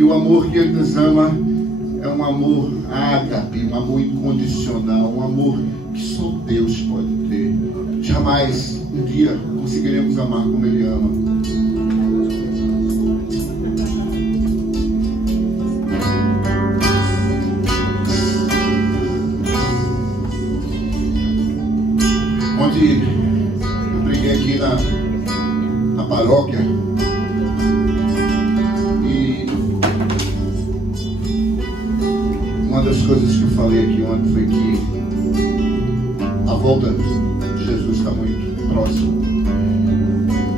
E o amor que Ele nos ama é um amor ágape, um amor incondicional, um amor que só Deus pode ter. Jamais um dia conseguiremos amar como Ele ama. Ontem eu preguei aqui na paróquia e uma das coisas que eu falei aqui ontem foi que a volta de Jesus está muito próxima.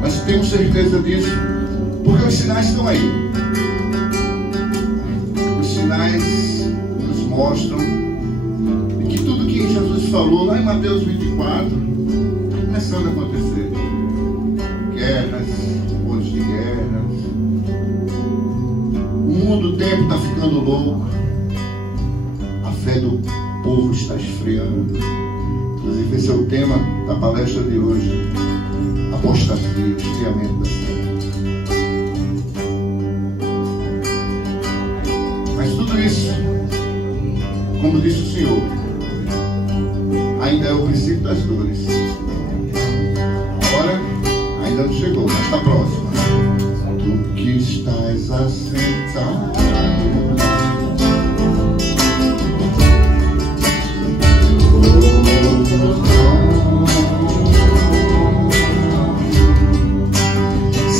Mas temos certeza disso porque os sinais estão aí. Os sinais nos mostram que tudo que Jesus falou lá em Mateus 24 começando a acontecer. Guerras, rumores de guerras. O mundo, o tempo está ficando louco. A fé do povo está esfriando. Inclusive esse é o tema da palestra de hoje. Apostasia, esfriamento da fé. Mas tudo isso, como disse o Senhor, ainda é o princípio das dores. A hora ainda não chegou, mas está próxima. Tu que estás assentado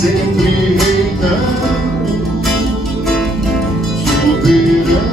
sempre reinando, soberano.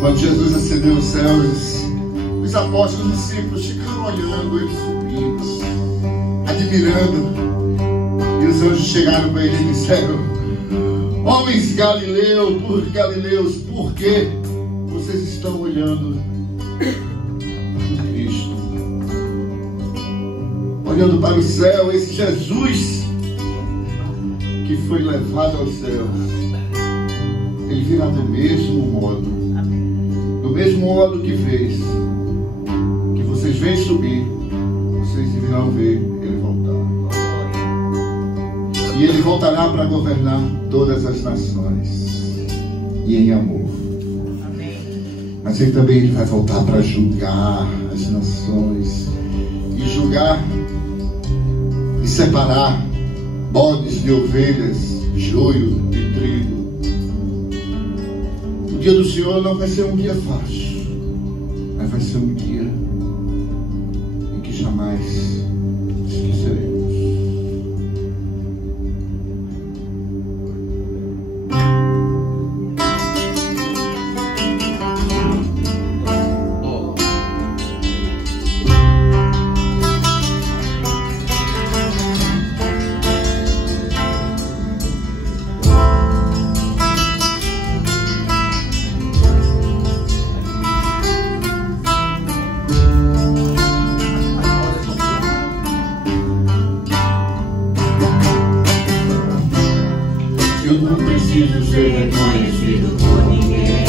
Quando Jesus ascendeu os céus, os apóstolos e discípulos ficaram olhando ele subindo, admirando. E os anjos chegaram para ele e disseram: homens galileus, por que vocês estão olhando para Cristo? Olhando para o céu, esse Jesus que foi levado aos céus, ele virá do mesmo modo do mesmo modo que fez, que vocês veem subir, vocês irão ver ele voltar. E ele voltará para governar todas as nações, e em amor. Mas ele também vai voltar para julgar as nações, e julgar e separar bodes de ovelhas, joio de trigo. O dia do Senhor não vai ser um dia fácil, mas vai ser um dia em que jamais esqueceremos. Eu não preciso ser reconhecido por ninguém.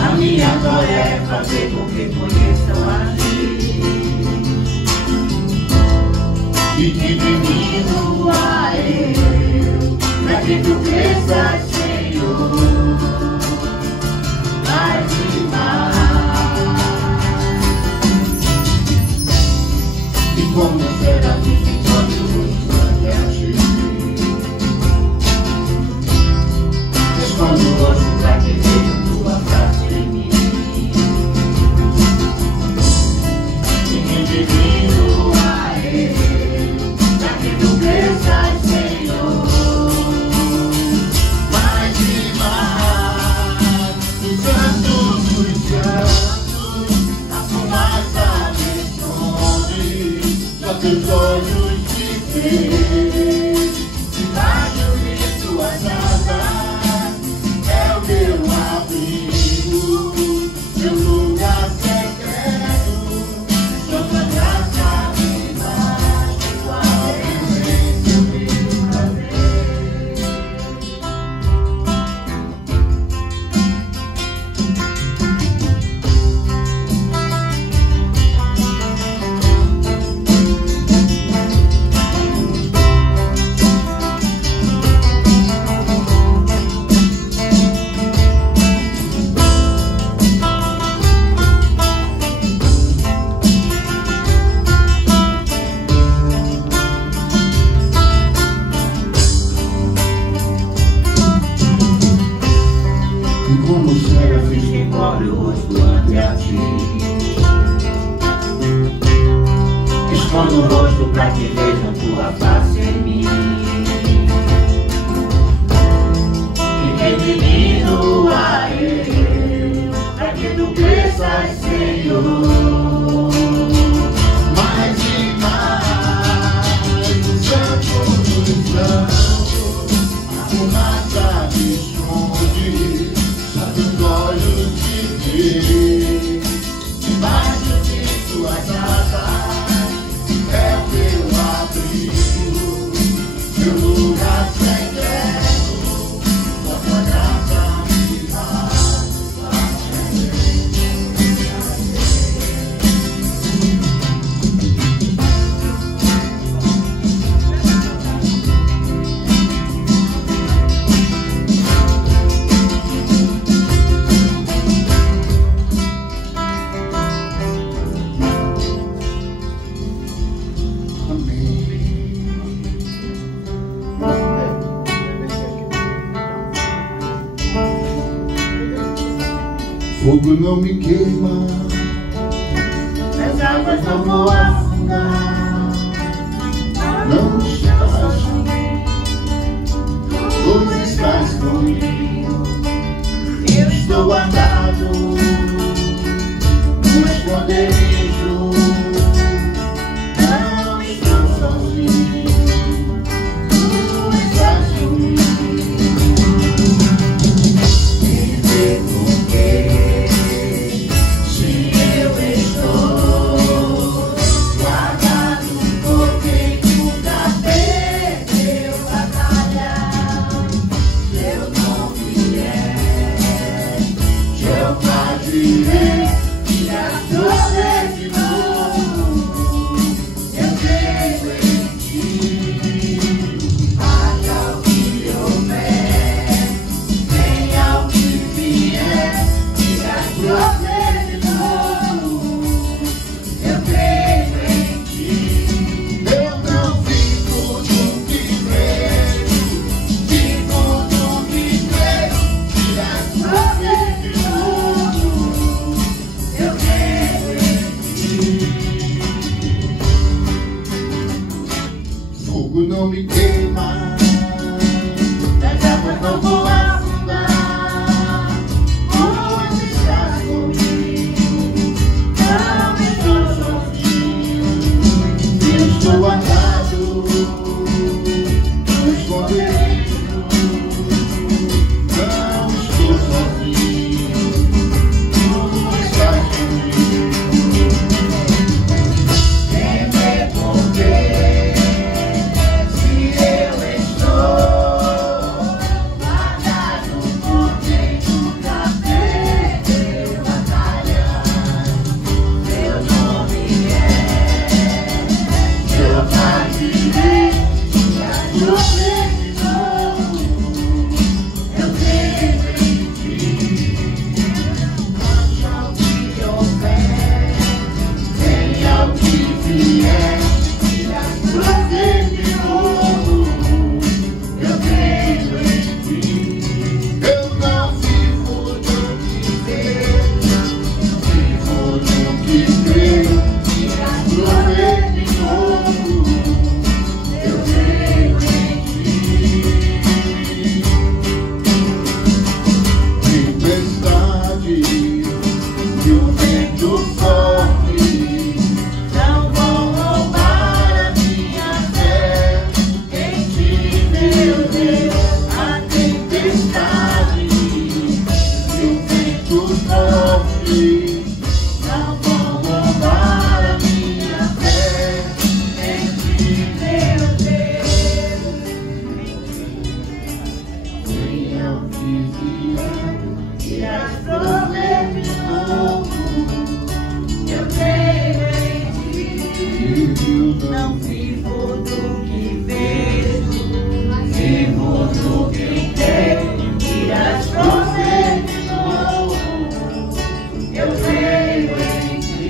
A minha glória é fazer com que conheçam a ti e que bem-vindo a eu, pra que tu cresças, Senhor, mais e mais. E como será que se quando o rosto pra que veja tua face em mim, e divino a ele, pra que tu cresças, Senhor, mais e mais. Os santos dos santos, a fumaça me esconde, só teus olhos te veem, debaixo de tuas asas. Meu abrigo, meu lugar secreto, tua graça me basta, tua presença meu prazer. Como o serafim que cobre o rosto ante a ti, esconde o rosto pra que vejam tua face em mim, e redimindo a ele, pra que tu cresças, Senhor, mais e mais. O santo dos santos, a fumaça me esconde, os olhos de Deus, debaixo de tuas asas, é o meu abrigo, meu lugar secreto, tua graça me faz, tua presença me fogo não me queima, as águas não vou afundar, não estás, pois estás comigo. eu estou guardado no esconderijo, não estou sozinho, tu estás comigo. Me perguntei se eu estou não me queima. Daqui a pouco eu vou afundar. Pois estás comigo, não estou sozinho. Eu estou guardado no esconderijo, não estou sozinho. Tu estás comigo. Sempre porque se eu estou guardado por dentro da perdeu batalha. Meu nome é Jeová Jireh, eu creio em ti. Haja o que houver, venha o que vier, Prover de novo, eu creio em ti. eu não vivo do que vejo, vivo do que creio. Prover de novo, Eu creio em ti. tempestade e o vento forte Não vão roubar a minha fé em ti, meu Deus. A tempestade e o vento forte não vão roubar a minha fé em ti, meu Deus. venha o que vier. Irás prover de novo. Eu creio em ti. Eu Não vivo do que vejo, vivo do que creio. Irás prover de novo. Eu creio em ti.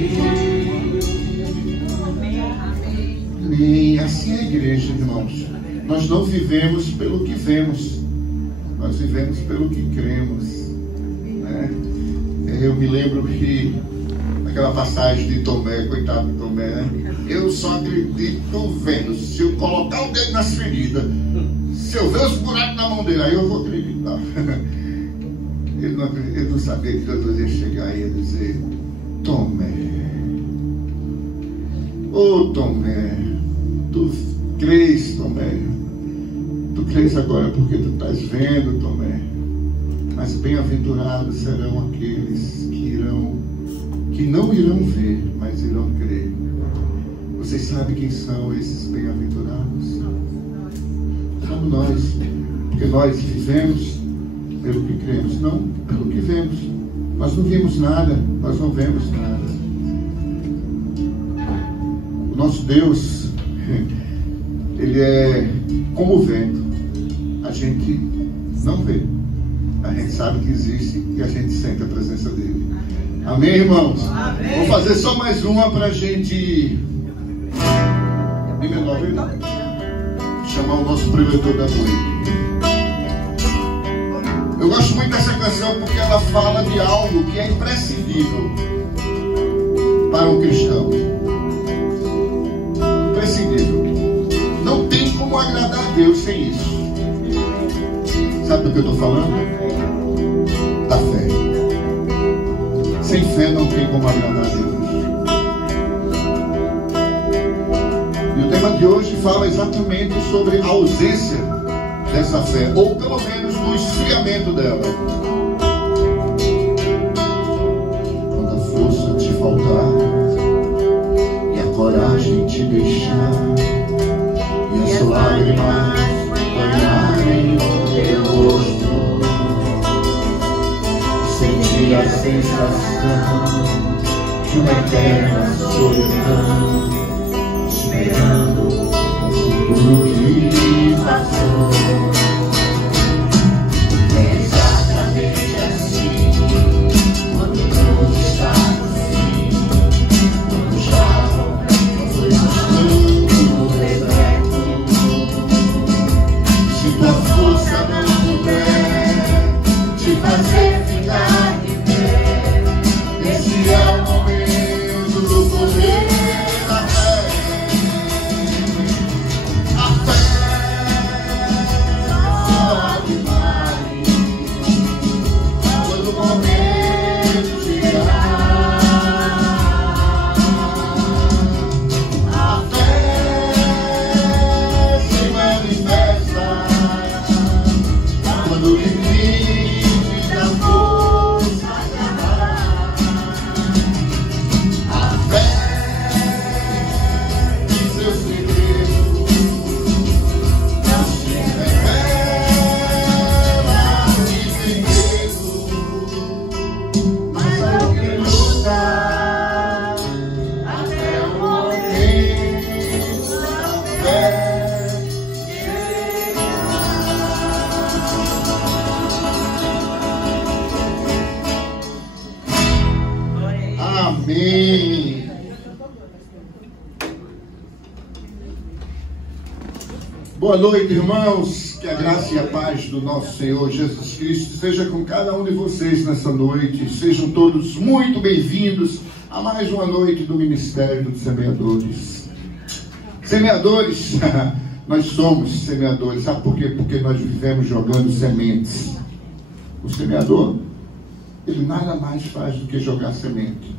E assim é a igreja, irmãos. Nós não vivemos pelo que vemos, nós vivemos pelo que cremos, né? Eu me lembro que aquela passagem de Tomé, coitado de Tomé, né? Eu só acredito vendo. Se eu colocar o dedo nas feridas, se eu ver os buracos na mão dele, aí eu vou acreditar. Ele não sabia que Jesus ia chegar e ia dizer: Tomé, ô Tomé, tu crês, Tomé, tu crês agora porque tu estás vendo, Tomé. Mas bem-aventurados serão aqueles que não irão ver, mas irão crer. Vocês sabem quem são esses bem-aventurados? Somos nós, porque nós vivemos pelo que cremos, não pelo que vemos. Nós não vimos nada, nós não vemos nada. O nosso Deus, Ele é como o vento. A gente não vê, a gente sabe que existe e a gente sente a presença dele. Amém, irmãos? Amém. Vou fazer só mais uma para a gente Mi menor, chamar o nosso preletor da noite. Eu gosto muito dessa canção porque ela fala de algo que é imprescindível para um cristão. Imprescindível. Não tem como agradar a Deus sem isso. Sabe do que eu estou falando? Da fé. Sem fé não tem como agradar a Deus. E o tema de hoje fala exatamente sobre a ausência dessa fé, ou pelo menos do esfriamento dela. Quando a força te faltar e a coragem te deixar e as lágrimas banharem o teu rosto, sentir a sensação de uma eterna solidão, esperando por o que passou. É exatamente assim, quando tudo está no fim, quando já foi mostrando no deserto. Se tua força não puder te fazer ficar de pé, esse é o momento do poder da fé. Amém. Boa noite, irmãos. Que a graça e a paz do nosso Senhor Jesus Cristo seja com cada um de vocês nessa noite. Sejam todos muito bem-vindos a mais uma noite do Ministério dos Semeadores. Semeadores, nós somos semeadores. Sabe por quê? Porque nós vivemos jogando sementes. O semeador, ele nada mais faz do que jogar semente.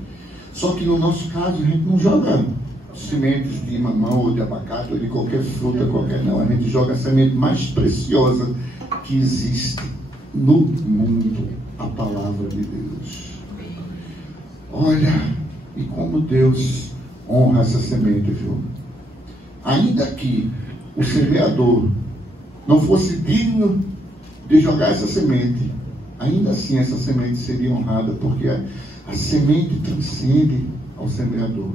Só que no nosso caso, a gente não joga sementes de mamão ou de abacate ou de qualquer fruta qualquer, não. A gente joga a semente mais preciosa que existe no mundo, a palavra de Deus. Olha, e como Deus honra essa semente, viu? Ainda que o semeador não fosse digno de jogar essa semente, ainda assim essa semente seria honrada, porque a semente transcende ao semeador.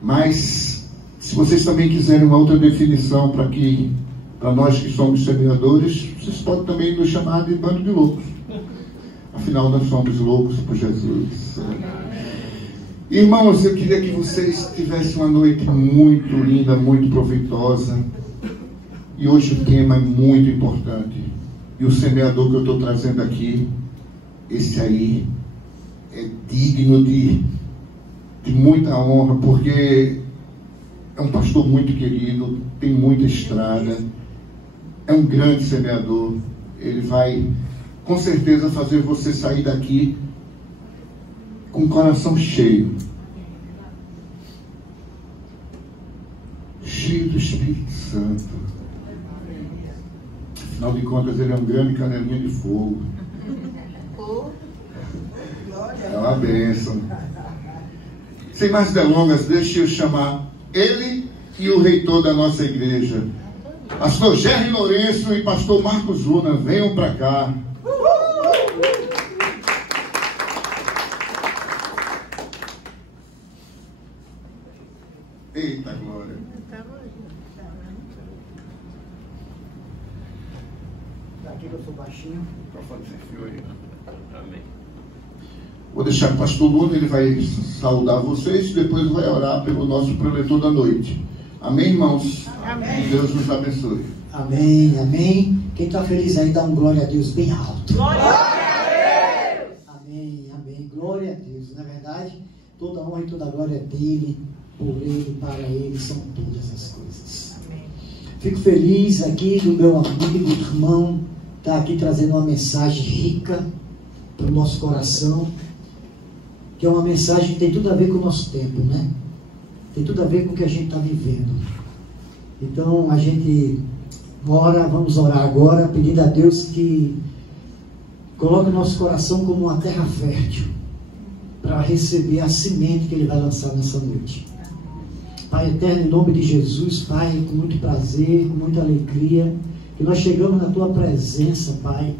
Mas, se vocês também quiserem uma outra definição para nós que somos semeadores, vocês podem também nos chamar de bando de loucos. Afinal, nós somos loucos por Jesus. Irmãos, eu queria que vocês tivessem uma noite muito linda, muito proveitosa. E hoje o tema é muito importante. E o semeador que eu estou trazendo aqui, esse aí, é digno de muita honra, porque é um pastor muito querido, tem muita estrada, é um grande semeador. Ele vai, com certeza, fazer você sair daqui com o coração cheio do Espírito Santo. Afinal de contas, ele é um grande canelinha de fogo. É uma bênção. Sem mais delongas, deixe eu chamar ele e o reitor da nossa igreja, pastor Gerry Lourenço e pastor Marcos Luna. Venham para cá. Eita glória. Daqui que eu sou baixinho. Amém. Vou deixar o pastor Luna, ele vai saudar vocês e depois vai orar pelo nosso preletor da noite. Amém, irmãos? Amém. Que Deus nos abençoe. Amém, amém. Quem está feliz aí, dá um glória a Deus bem alto. Glória a Deus! Amém, amém. Glória a Deus. Na verdade, toda honra e toda glória é dele, por ele, para ele, são todas as coisas. Amém. Fico feliz aqui do meu amigo, irmão, estar aqui trazendo uma mensagem rica para o nosso coração, que é uma mensagem que tem tudo a ver com o nosso tempo, né? Tem tudo a ver com o que a gente está vivendo. Então, a gente vamos orar agora, pedindo a Deus que coloque o nosso coração como uma terra fértil, para receber a semente que Ele vai lançar nessa noite. Pai eterno, em nome de Jesus, Pai, com muito prazer, com muita alegria, que nós chegamos na Tua presença, Pai,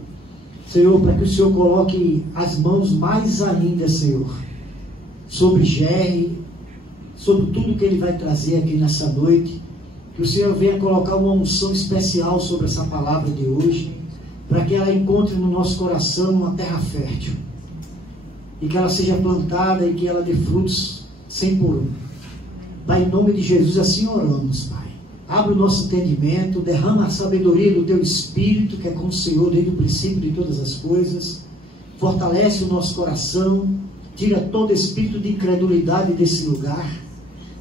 Senhor, para que o Senhor coloque as mãos mais ainda, Senhor, sobre Gerry, sobre tudo que ele vai trazer aqui nessa noite. Que o Senhor venha colocar uma unção especial sobre essa palavra de hoje, para que ela encontre no nosso coração uma terra fértil, e que ela seja plantada e que ela dê frutos 100 por 1. Pai, em nome de Jesus, assim oramos, Pai. Abre o nosso entendimento, derrama a sabedoria do Teu Espírito, que é com o Senhor desde o princípio de todas as coisas. Fortalece o nosso coração, tira todo espírito de incredulidade desse lugar,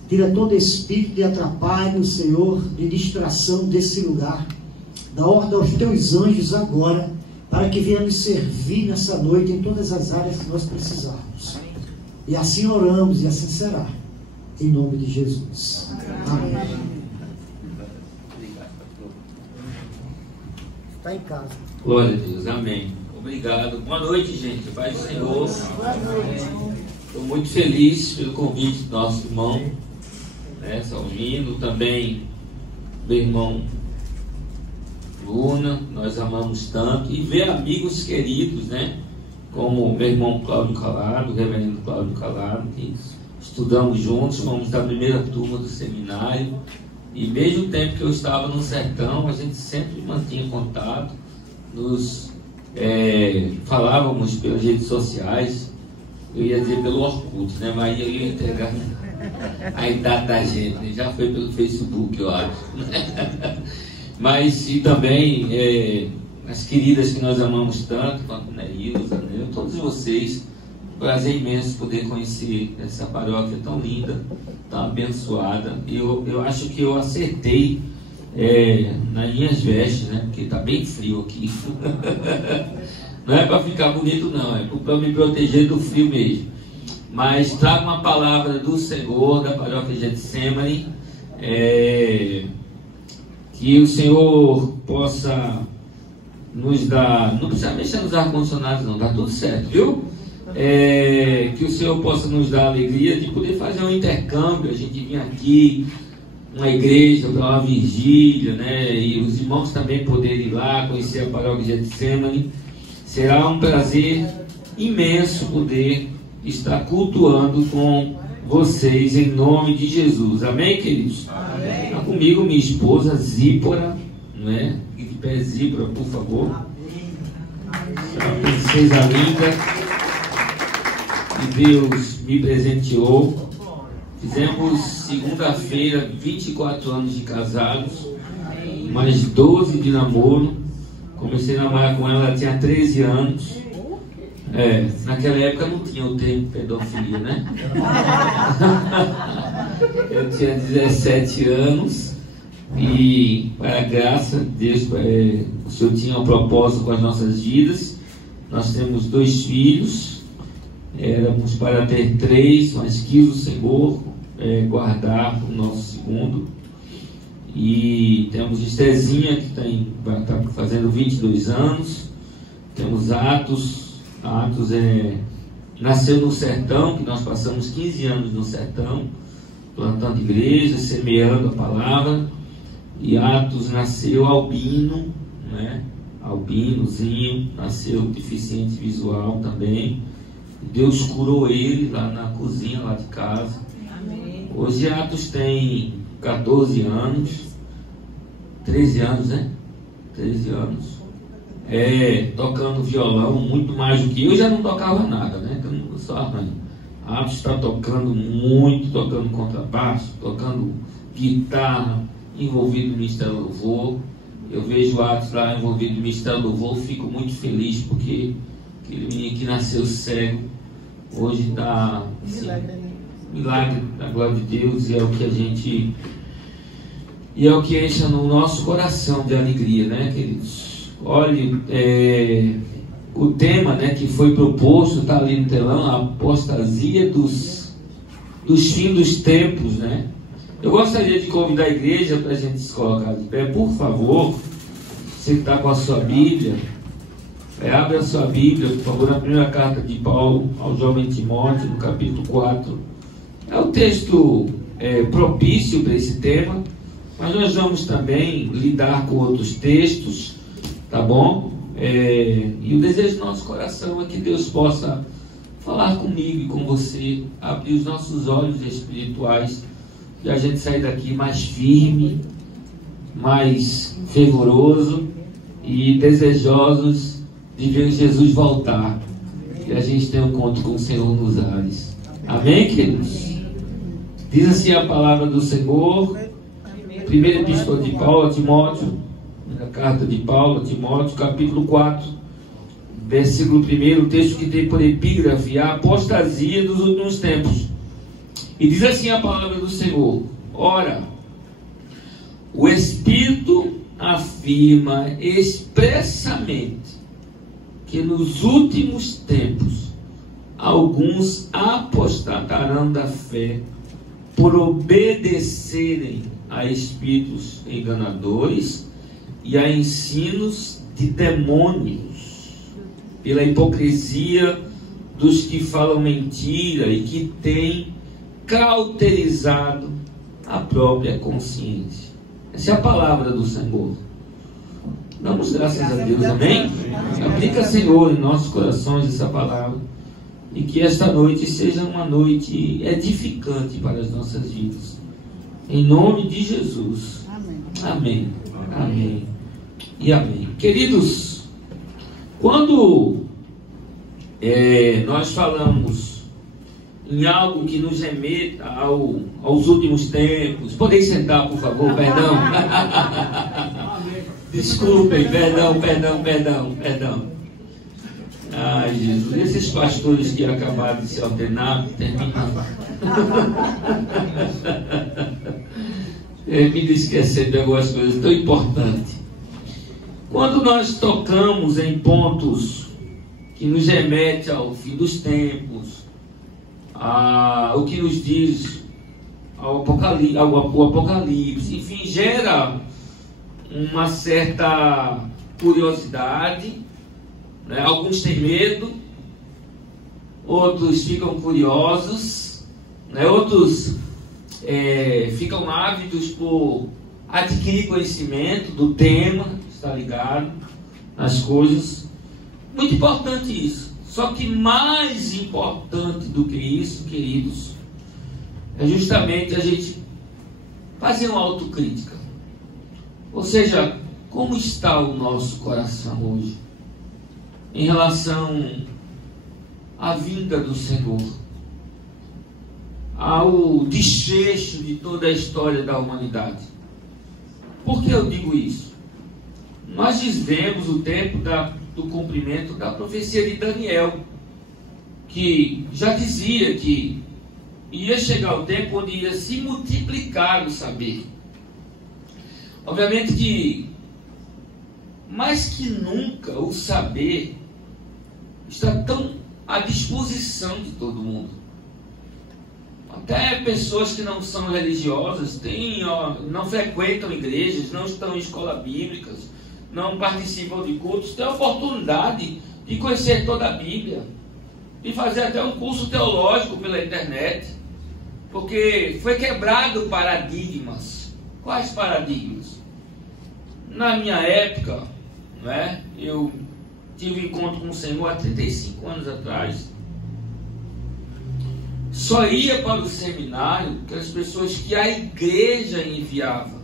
tira todo espírito de atrapalho, Senhor, de distração desse lugar. Dá ordem aos Teus anjos agora, para que venham nos servir nessa noite em todas as áreas que nós precisarmos. E assim oramos e assim será. Em nome de Jesus. Amém. Está em casa. Glória a Deus, amém. Obrigado. Boa noite, gente. Paz do Senhor. Estou muito feliz pelo convite do nosso irmão, né, Salvino, também do irmão Luna. Nós amamos tanto. E ver amigos queridos, né, como meu irmão Cláudio Calado, o reverendo Cláudio Calado, que estudamos juntos, fomos da primeira turma do seminário. E mesmo o tempo que eu estava no sertão, a gente sempre mantinha contato, nos falávamos pelas redes sociais. Eu ia dizer pelo Orkut, né? Mas eu ia entregar a idade da gente, né? Já foi pelo Facebook, eu acho. Mas e também as queridas que nós amamos tanto, quanto a Ilza, né? Todos vocês, prazer imenso poder conhecer essa paróquia tão linda, tão abençoada. Eu acho que eu acertei nas minhas vestes, né? Porque está bem frio aqui. Não é para ficar bonito, não, é para me proteger do frio mesmo. Mas trago uma palavra do Senhor, da paróquia Getsemane, que o Senhor possa nos dar, não precisa mexer nos ar-condicionados não, dá tudo certo, viu? Que o Senhor possa nos dar a alegria de poder fazer um intercâmbio, a gente vir aqui, uma igreja para uma vigília, né? E os irmãos também poderem ir lá, conhecer a paróquia Getsemane. Será um prazer imenso poder estar cultuando com vocês em nome de Jesus. Amém, queridos? Amém. Está comigo minha esposa Zípora, não é? De pé, Zípora, por favor. Uma princesa linda que Deus me presenteou. Fizemos segunda-feira 24 anos de casados, mais 12 de namoro. Comecei a namorar com ela tinha 13 anos. Naquela época não tinha o termo pedofilia, né? Eu tinha 17 anos e, para a graça de Deus, o Senhor tinha um propósito com as nossas vidas. Nós temos 2 filhos, éramos para ter 3, mas quis o Senhor guardar o nosso segundo. E temos Estezinha, que vai estar fazendo 22 anos. Temos Atos nasceu no sertão, que nós passamos 15 anos no sertão, plantando igreja, semeando a palavra. E Atos nasceu albino, né? Albinozinho, nasceu deficiente visual também. Deus curou ele lá na cozinha, lá de casa. Amém. Hoje Atos tem 14 anos, 13 anos, né? 13 anos. Tocando violão, muito mais do que eu já não tocava nada, né? Então, eu só arranho. Atos está tocando muito, tocando contrabaixo, tocando guitarra, envolvido no Ministério do Louvor. Eu vejo Atos lá envolvido no Ministério do Louvor, fico muito feliz porque aquele menino que nasceu cego, hoje está assim, milagre da glória de Deus, e é o que a gente, e é o que enche no nosso coração de alegria, né, queridos? Olha, o tema, né, que foi proposto, está ali no telão, a apostasia dos fins dos tempos, né? Eu gostaria de convidar a igreja para a gente se colocar de pé, por favor. Você que está com a sua Bíblia, abre a sua Bíblia, por favor, na primeira carta de Paulo ao jovem Timóteo, no capítulo 4. É o texto propício para esse tema, mas nós vamos também lidar com outros textos, tá bom? E o desejo do nosso coração é que Deus possa falar comigo e com você, abrir os nossos olhos espirituais, e a gente sair daqui mais firme, mais fervoroso e desejosos de ver Jesus voltar, e a gente tem um encontro com o Senhor nos ares. Amém, queridos? Diz assim a palavra do Senhor, primeira epístola de Paulo a Timóteo, a carta de Paulo a Timóteo, capítulo 4, versículo 1, o texto que tem por epígrafe a apostasia dos últimos tempos. E diz assim a palavra do Senhor: ora, o Espírito afirma expressamente que nos últimos tempos alguns apostatarão da fé por obedecerem a espíritos enganadores e a ensinos de demônios, pela hipocrisia dos que falam mentira e que têm cauterizado a própria consciência. Essa é a palavra do Senhor. Damos graças a Deus, amém? Aplica, Senhor, em nossos corações essa palavra, e que esta noite seja uma noite edificante para as nossas vidas. Em nome de Jesus. Amém. Amém. E amém. Queridos, quando nós falamos em algo que nos remeta aos últimos tempos. Podem sentar, por favor, perdão. Desculpem, perdão. Ai, Jesus, esses pastores que acabaram de se ordenar, terminam. Me esquecer de algumas coisas tão importantes. Quando nós tocamos em pontos que nos remete ao fim dos tempos, o que nos diz ao Apocalipse, enfim, gera uma certa curiosidade, né? Alguns têm medo, outros ficam curiosos, né? Outros ficam ávidos por adquirir conhecimento do tema, está ligado nas coisas. Muito importante isso. Só que mais importante do que isso, queridos, é justamente a gente fazer uma autocrítica. Ou seja, como está o nosso coração hoje em relação à vinda do Senhor, ao desfecho de toda a história da humanidade? Por que eu digo isso? Nós vivemos o tempo do cumprimento da profecia de Daniel, que já dizia que ia chegar o tempo onde ia se multiplicar o saber. Obviamente que, mais que nunca, o saber está tão à disposição de todo mundo. Até pessoas que não são religiosas, não frequentam igrejas, não estão em escolas bíblicas, não participam de cultos, têm a oportunidade de conhecer toda a Bíblia, de fazer até um curso teológico pela internet, porque foi quebrado paradigmas. Quais paradigmas? Na minha época, né, eu tive encontro com o Senhor há 35 anos atrás. Só ia para o seminário aquelas pessoas que a igreja enviava.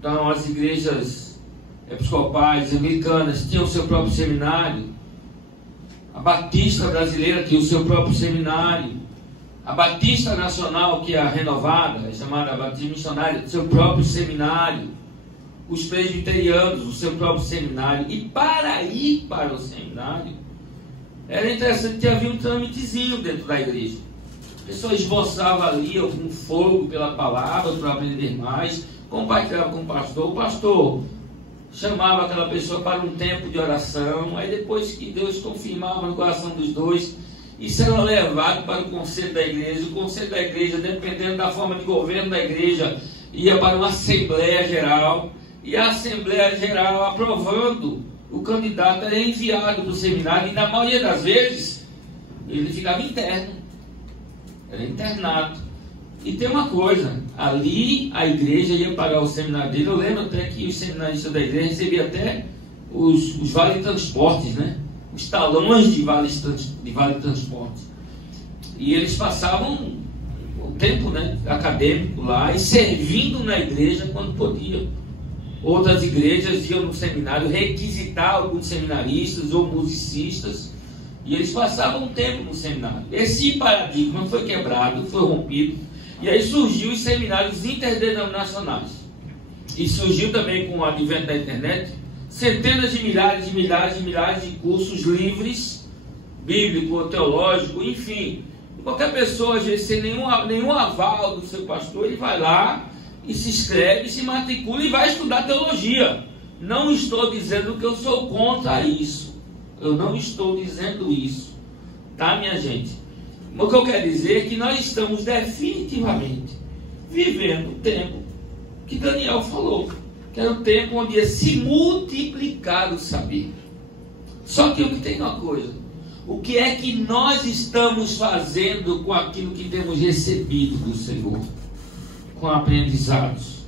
Então, as igrejas episcopais, anglicanas, tinham o seu próprio seminário. A Batista brasileira tinha o seu próprio seminário. A Batista Nacional, que é a renovada, é chamada Batista Missionária, o seu próprio seminário. Os presbiterianos, o seu próprio seminário. E para ir para o seminário, era interessante que havia um trâmitezinho dentro da igreja. A pessoa esboçava ali algum fogo pela palavra para aprender mais, compartilhava com o pastor chamava aquela pessoa para um tempo de oração. Aí depois que Deus confirmava no coração dos dois, isso era levado para o conselho da igreja. O conselho da igreja, dependendo da forma de governo da igreja, ia para uma assembleia geral, e a assembleia geral, aprovando, o candidato era enviado para o seminário, e na maioria das vezes ele ficava interno, era internado. E tem uma coisa, ali a igreja ia pagar o seminário dele. Eu lembro até que os seminaristas da igreja recebiam até os vale-transportes, né? Os talões de vale-transporte. E eles passavam o tempo, né, acadêmico lá e servindo na igreja quando podiam. Outras igrejas iam no seminário requisitar alguns seminaristas ou musicistas, e eles passavam um tempo no seminário. Esse paradigma foi quebrado, foi rompido. E aí surgiu os seminários interdenominacionais. E surgiu também, com o advento da internet, centenas de milhares de cursos livres, bíblico, teológico, enfim. Qualquer pessoa, às vezes, sem nenhum aval do seu pastor, ele vai lá e se inscreve, se matricula e vai estudar teologia. Não estou dizendo que eu sou contra isso. Eu não estou dizendo isso. Tá, minha gente? O que eu quero dizer é que nós estamos definitivamente vivendo o tempo que Daniel falou, que era o tempo onde ia se multiplicar o saber. Só que o que tem uma coisa: o que é que nós estamos fazendo com aquilo que temos recebido do Senhor, com aprendizados?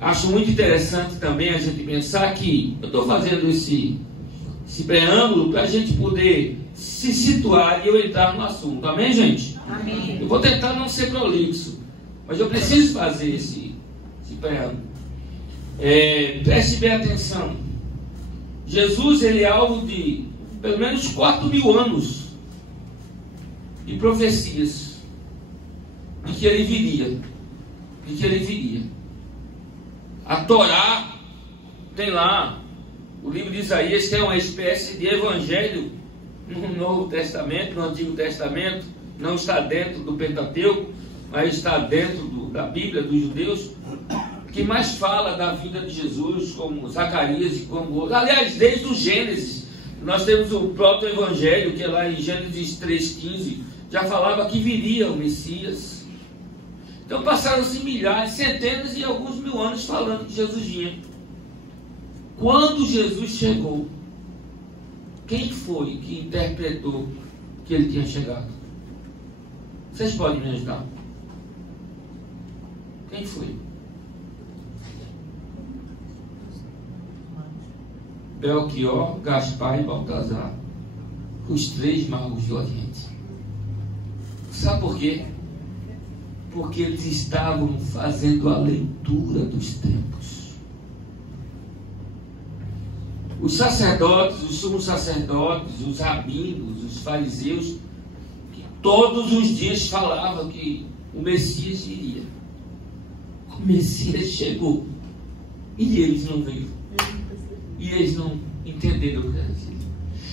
Acho muito interessante também a gente pensar que eu estou fazendo esse preâmbulo para a gente poder se situar e eu entrar no assunto. Amém, gente? Amém. Eu vou tentar não ser prolixo, mas eu preciso fazer esse preâmbulo. Preste bem atenção. Jesus, ele é alvo de pelo menos 4.000 anos e profecias de que ele viria. A Torá tem lá o livro de Isaías, que é uma espécie de evangelho no Novo Testamento, no Antigo Testamento. Não está dentro do Pentateuco, mas está dentro da Bíblia dos judeus, que mais fala da vida de Jesus, como Zacarias e como outros. Aliás, desde o Gênesis, nós temos o proto-evangelho, que é lá em Gênesis 3,15, já falava que viria o Messias. Então passaram-se milhares, centenas e alguns mil anos falando que Jesus vinha. Quando Jesus chegou, quem foi que interpretou que ele tinha chegado? Vocês podem me ajudar? Quem foi? Belchior, Gaspar e Baltazar, os 3 magos do Oriente. Sabe por quê? Porque eles estavam fazendo a leitura dos tempos. Os sacerdotes, os sumos sacerdotes, os rabinos, os fariseus, que todos os dias falavam que o Messias viria. O Messias chegou e eles não veio. E eles não entenderam o que era isso.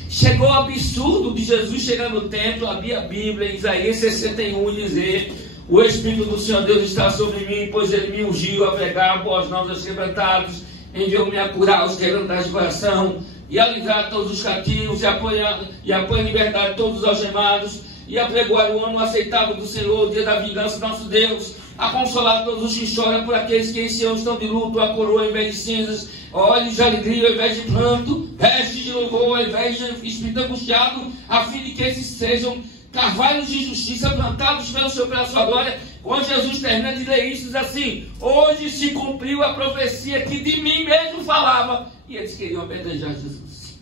Chegou o absurdo de Jesus chegar no templo, abrir a Bíblia, em Isaías 61, dizer: o Espírito do Senhor Deus está sobre mim, pois ele me ungiu a pregar boas novas aos quebrantados, enviou-me a curar os quebrantados de coração, e a livrar todos os cativos, e a pôr em liberdade todos os algemados, e a pregoar o ano aceitável do Senhor, o dia da vingança do nosso Deus, a consolar todos os que choram por aqueles que em Sião estão de luto, a coroa ao invés de cinzas, olhos de alegria ao invés de pranto, vestes de louvor ao invés de espírito angustiado, a fim de que esses sejam carvalhos de justiça plantados pelo Senhor, pela sua glória. Quando Jesus termina de ler isso, diz assim: hoje se cumpriu a profecia que de mim mesmo falava. E eles queriam apedrejar Jesus,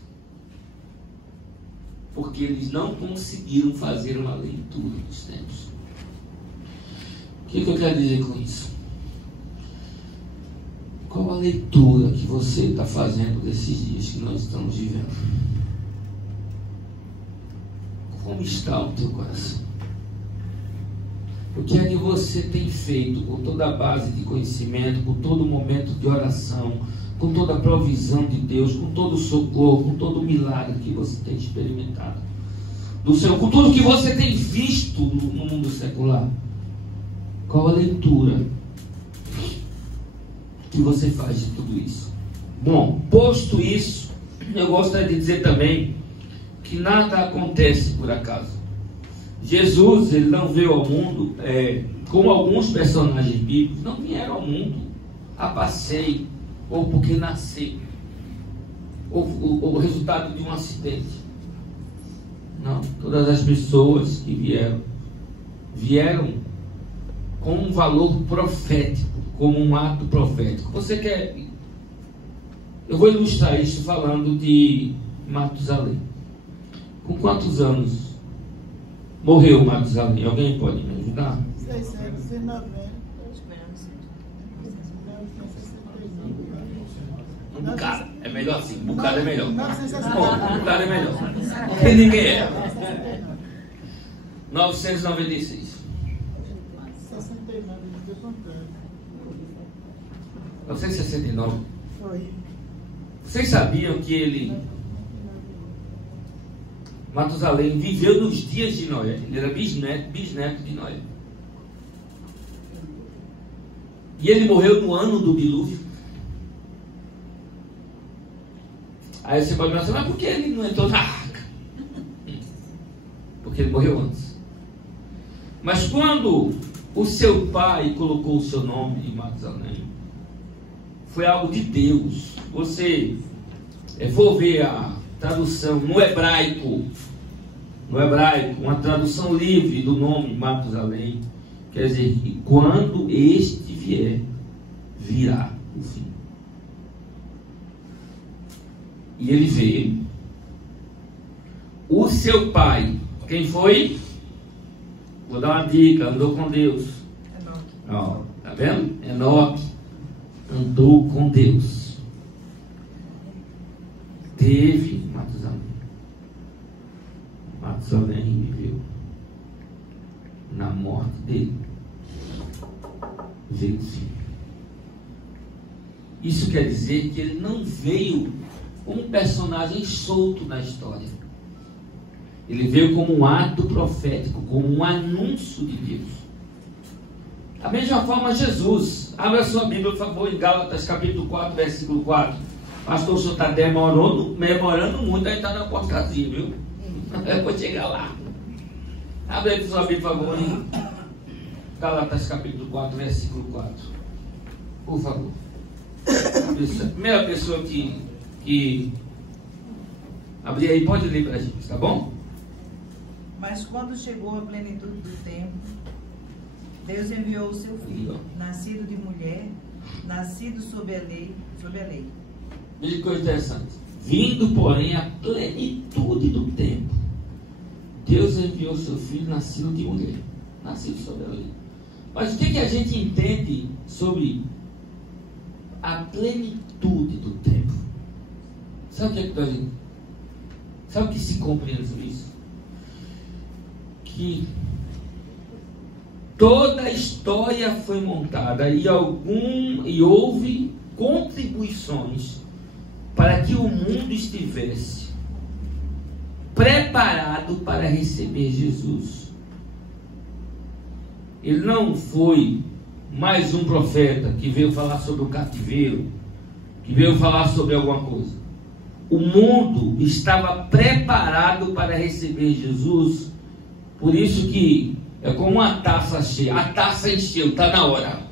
porque eles não conseguiram fazer uma leitura dos tempos. O que eu quero dizer com isso? Qual a leitura que você está fazendo desses dias que nós estamos vivendo? Como está o teu coração? O que é que você tem feito com toda a base de conhecimento, com todo o momento de oração, com toda a provisão de Deus, com todo o socorro, com todo o milagre que você tem experimentado do Senhor, com tudo que você tem visto no mundo secular? Qual a leitura que você faz de tudo isso? Bom, posto isso, eu gostaria de dizer também que nada acontece por acaso. Jesus, ele não veio ao mundo, como alguns personagens bíblicos, não vieram ao mundo a passeio, ou porque nasceu, ou o resultado de um acidente. Não, todas as pessoas que vieram com um valor profético, como um ato profético. Você quer... Eu vou ilustrar isso falando de Matusalém. Com quantos anos morreu Matusalém? Alguém pode me ajudar? 690. Um bocado. É melhor assim. Um bocado é melhor. Bom, um bocado é melhor. Porque ninguém é. 996. 969. Foi. Vocês sabiam que Matusalém viveu nos dias de Noé? Ele era bisneto de Noé. E ele morreu no ano do dilúvio. Aí você pode pensar, mas por que ele não entrou na arca? Porque ele morreu antes. Mas quando o seu pai colocou o seu nome de Matusalém, foi algo de Deus. Você for ver a tradução no hebraico, uma tradução livre do nome Matusalém, quer dizer que quando este vier, virá o fim. E ele veio. O seu pai, quem foi? Vou dar uma dica: andou com Deus. Ó, tá vendo? Enoque andou com Deus. Teve Matusalém. Matusalém viveu. na morte dele, veio o Filho. Isso quer dizer que ele não veio como um personagem solto na história. Ele veio como um ato profético, como um anúncio de Deus. Da mesma forma, Jesus. Abra sua Bíblia, por favor, em Gálatas capítulo 4, versículo 4. Pastor, o senhor está demorando muito, aí está na apostasia, viu? Eu vou chegar lá. Abre aí sua Bíblia, por favor, em Gálatas capítulo 4, versículo 4. Por favor. Primeira pessoa que abrir aí, pode ler para a gente, tá bom? Mas quando chegou a plenitude do tempo, Deus enviou o seu filho, nascido de mulher, nascido sob a lei. Veja que coisa interessante. Vindo, porém, a plenitude do tempo, Deus enviou o seu filho, nascido de mulher, nascido sob a lei. Mas o que a gente entende sobre a plenitude do tempo? Sabe o que se compreende sobre isso? Que toda a história foi montada e houve contribuições para que o mundo estivesse preparado para receber Jesus. Ele não foi mais um profeta que veio falar sobre o cativeiro, que veio falar sobre alguma coisa. O mundo estava preparado para receber Jesus. Por isso que é como uma taça cheia. A taça encheu, está na hora.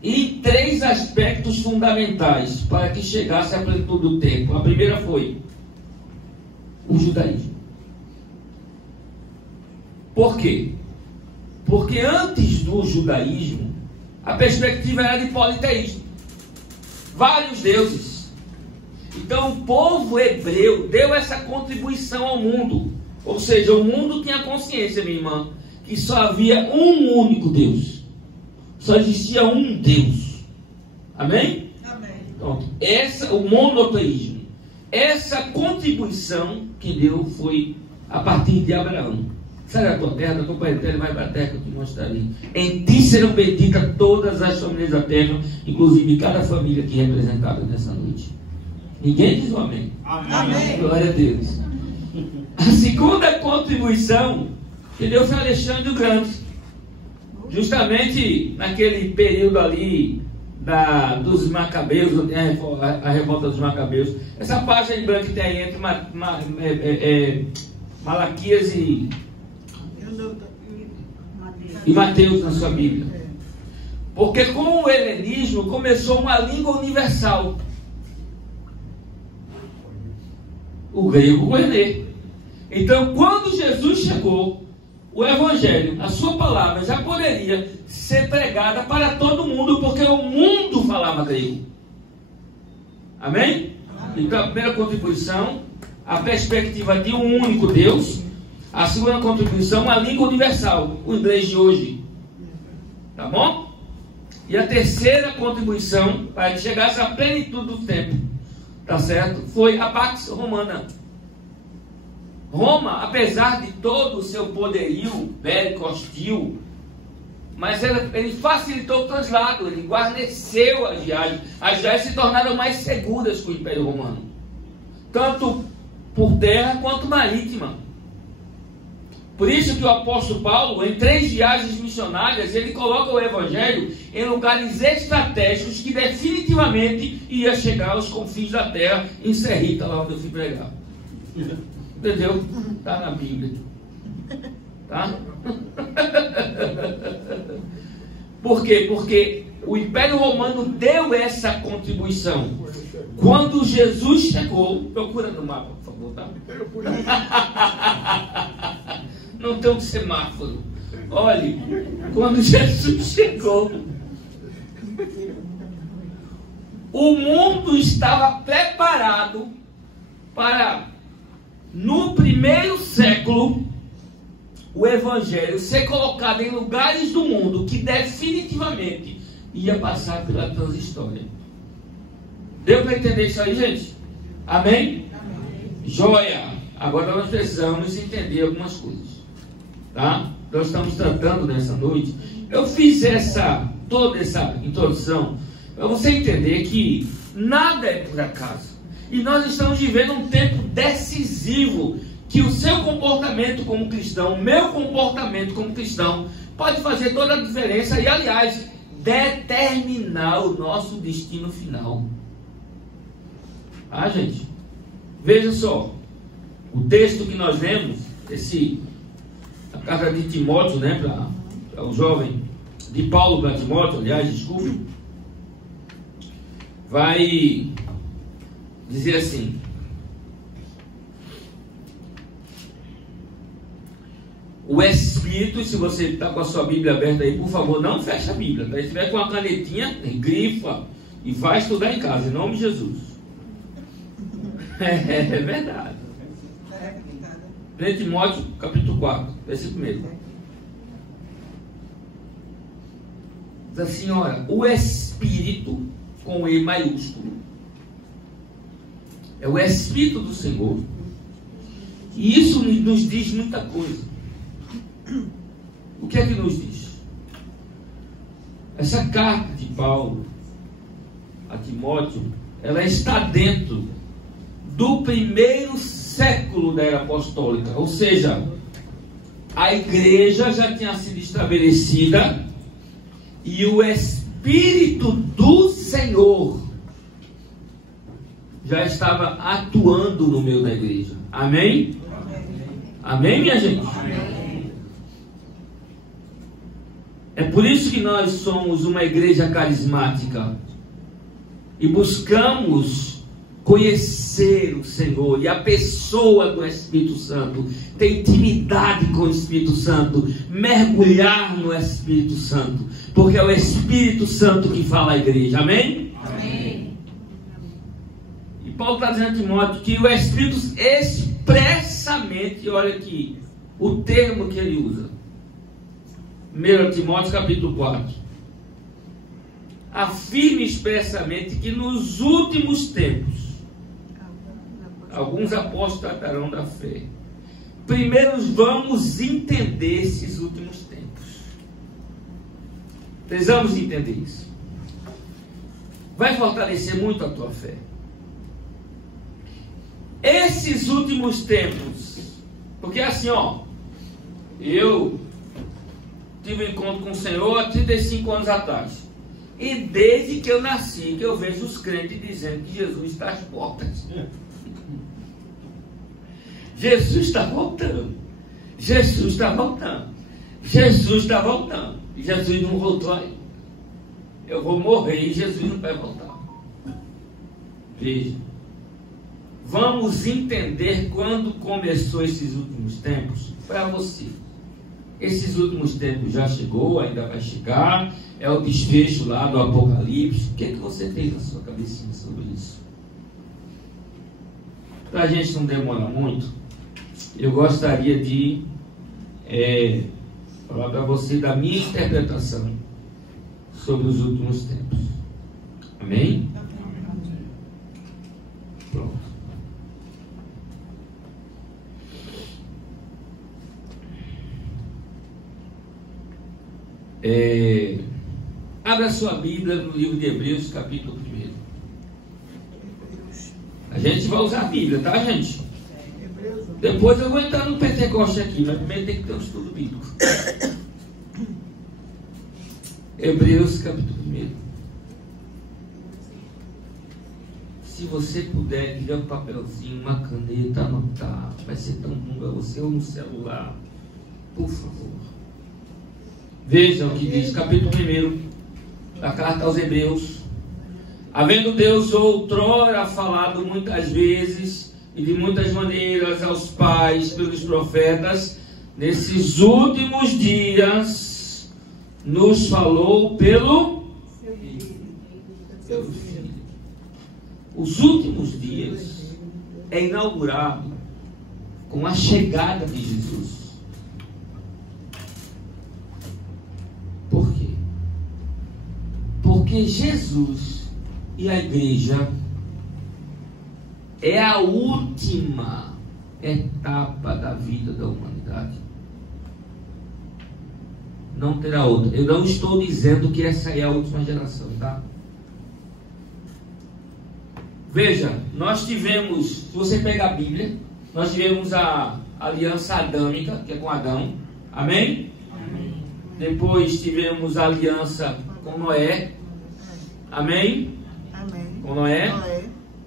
E 3 aspectos fundamentais para que chegasse a plenitude do tempo. A primeira foi o judaísmo. Por quê? Porque antes do judaísmo, a perspectiva era de politeísmo. Vários deuses. Então o povo hebreu deu essa contribuição ao mundo. Ou seja, o mundo tinha consciência, minha irmã, que só havia um único Deus. Só existia um Deus. Amém? Amém. Pronto. O monoteísmo. Essa contribuição que deu foi a partir de Abraão. Sai da tua terra, da tua parentela, vai para a terra que eu te mostrarei. Em ti serão benditas todas as famílias da terra, inclusive cada família aqui representada nessa noite. Ninguém diz um amém. Amém. Glória a Deus. A segunda contribuição que deu foi Alexandre o Grande. Justamente naquele período ali dos Macabeus, a revolta dos Macabeus. Essa página em branco que tem aí entre Malaquias e Mateus na sua Bíblia. Porque com o helenismo começou uma língua universal. O grego koiné. Então, quando Jesus chegou, o Evangelho, a sua palavra, já poderia ser pregada para todo mundo, porque o mundo falava grego. Amém? Então, a primeira contribuição, a perspectiva de um único Deus. A segunda contribuição, a língua universal, o inglês de hoje. Tá bom? E a terceira contribuição, para que chegasse à plenitude do tempo, tá certo? Foi a Pax Romana. Roma, apesar de todo o seu poderio bélico hostil, mas ele facilitou o translado, ele guarneceu as viagens. As viagens se tornaram mais seguras com o Império Romano, tanto por terra quanto marítima. Por isso que o apóstolo Paulo, em 3 viagens missionárias, ele coloca o Evangelho em lugares estratégicos que definitivamente ia chegar aos confins da terra, em Serrita, lá onde eu fui pregar. Entendeu? Está na Bíblia. Tá? Por quê? Porque o Império Romano deu essa contribuição. Quando Jesus chegou, procura no mapa, por favor, tá? Não tem um semáforo. Olhe, quando Jesus chegou, o mundo estava preparado para, no primeiro século, o Evangelho ser colocado em lugares do mundo que definitivamente ia passar pela transhistória. Deu para entender isso aí, gente? Amém? Amém. Joia! Agora nós precisamos entender algumas coisas. tá? Nós estamos tratando nessa noite. Eu fiz toda essa introdução para você entender que nada é por acaso. E nós estamos vivendo um tempo decisivo, que o seu comportamento como cristão, o meu comportamento como cristão, pode fazer toda a diferença e, aliás, determinar o nosso destino final. Ah, gente, veja só, o texto que nós lemos, a carta de Timóteo, né, para o jovem, de Paulo para Timóteo, aliás, desculpe, vai dizer assim: o Espírito, se você está com a sua Bíblia aberta aí, por favor, não feche a Bíblia, tá? Se estiver com a canetinha, grifa e vai estudar em casa, em nome de Jesus. É verdade. 1 Timóteo, capítulo 4, versículo 1. Diz assim, olha, o Espírito, com E maiúsculo, é o Espírito do Senhor. E isso nos diz muita coisa. O que é que nos diz? Essa carta de Paulo a Timóteo, ela está dentro do primeiro século da era apostólica, ou seja, a igreja já tinha sido estabelecida e o Espírito do Senhor já estava atuando no meio da igreja. Amém? Amém, minha gente? Amém. É por isso que nós somos uma igreja carismática e buscamos conhecer o Senhor e a pessoa do Espírito Santo, ter intimidade com o Espírito Santo, mergulhar no Espírito Santo, porque é o Espírito Santo que fala à igreja. Amém? Amém. E Paulo está dizendo a Timóteo que o Espírito expressamente, olha aqui o termo que ele usa, 1 Timóteo capítulo 4, afirma expressamente que nos últimos tempos alguns apostatarão da fé. Primeiro vamos entender esses últimos tempos. Precisamos entender isso. Vai fortalecer muito a tua fé. Esses últimos tempos, porque assim, ó, eu tive um encontro com o Senhor há 35 anos atrás. E desde que eu nasci, que eu vejo os crentes dizendo que Jesus está às portas. Jesus está voltando. Jesus está voltando. Jesus está voltando. E Jesus não voltou aí. Eu vou morrer e Jesus não vai voltar. Veja. Vamos entender quando começou esses últimos tempos para você. Esses últimos tempos já chegou, ainda vai chegar. É o desfecho lá do Apocalipse. O que é que você tem na sua cabecinha sobre isso? Para a gente não demorar muito, eu gostaria de falar para você da minha interpretação sobre os últimos tempos. Amém? Pronto. Abra sua Bíblia no livro de Hebreus, capítulo 1. A gente vai usar a Bíblia, tá, gente? Depois eu vou entrar no Pentecoste aqui, mas primeiro tem que ter um estudo bíblico. Hebreus, capítulo 1. Se você puder, tiver um papelzinho, uma caneta, anotar, vai ser tão bom para você, ou no celular, por favor. Vejam o que diz, capítulo 1 da carta aos Hebreus. Havendo Deus outrora falado muitas vezes e de muitas maneiras aos pais pelos profetas, nesses últimos dias nos falou pelo Filho. Os últimos dias é inaugurado com a chegada de Jesus. Por quê? Porque Jesus e a igreja é a última etapa da vida da humanidade. não terá outra. Eu não estou dizendo que essa é a última geração, tá? Veja, nós tivemos, se você pegar a Bíblia, nós tivemos a aliança adâmica, que é com Adão. Amém? Amém. Depois tivemos a aliança com Noé. Amém? Amém. Com Noé.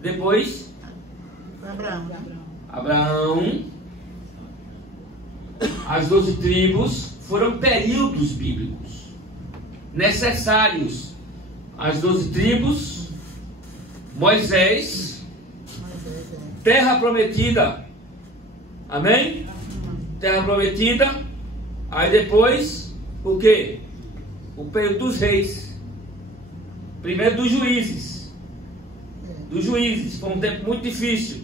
Depois Abraão. As 12 tribos foram períodos bíblicos necessários. As 12 tribos, Moisés, terra prometida. Amém? Terra prometida. Aí depois, o que? O período dos reis. Primeiro dos juízes. Dos juízes. Foi um tempo muito difícil.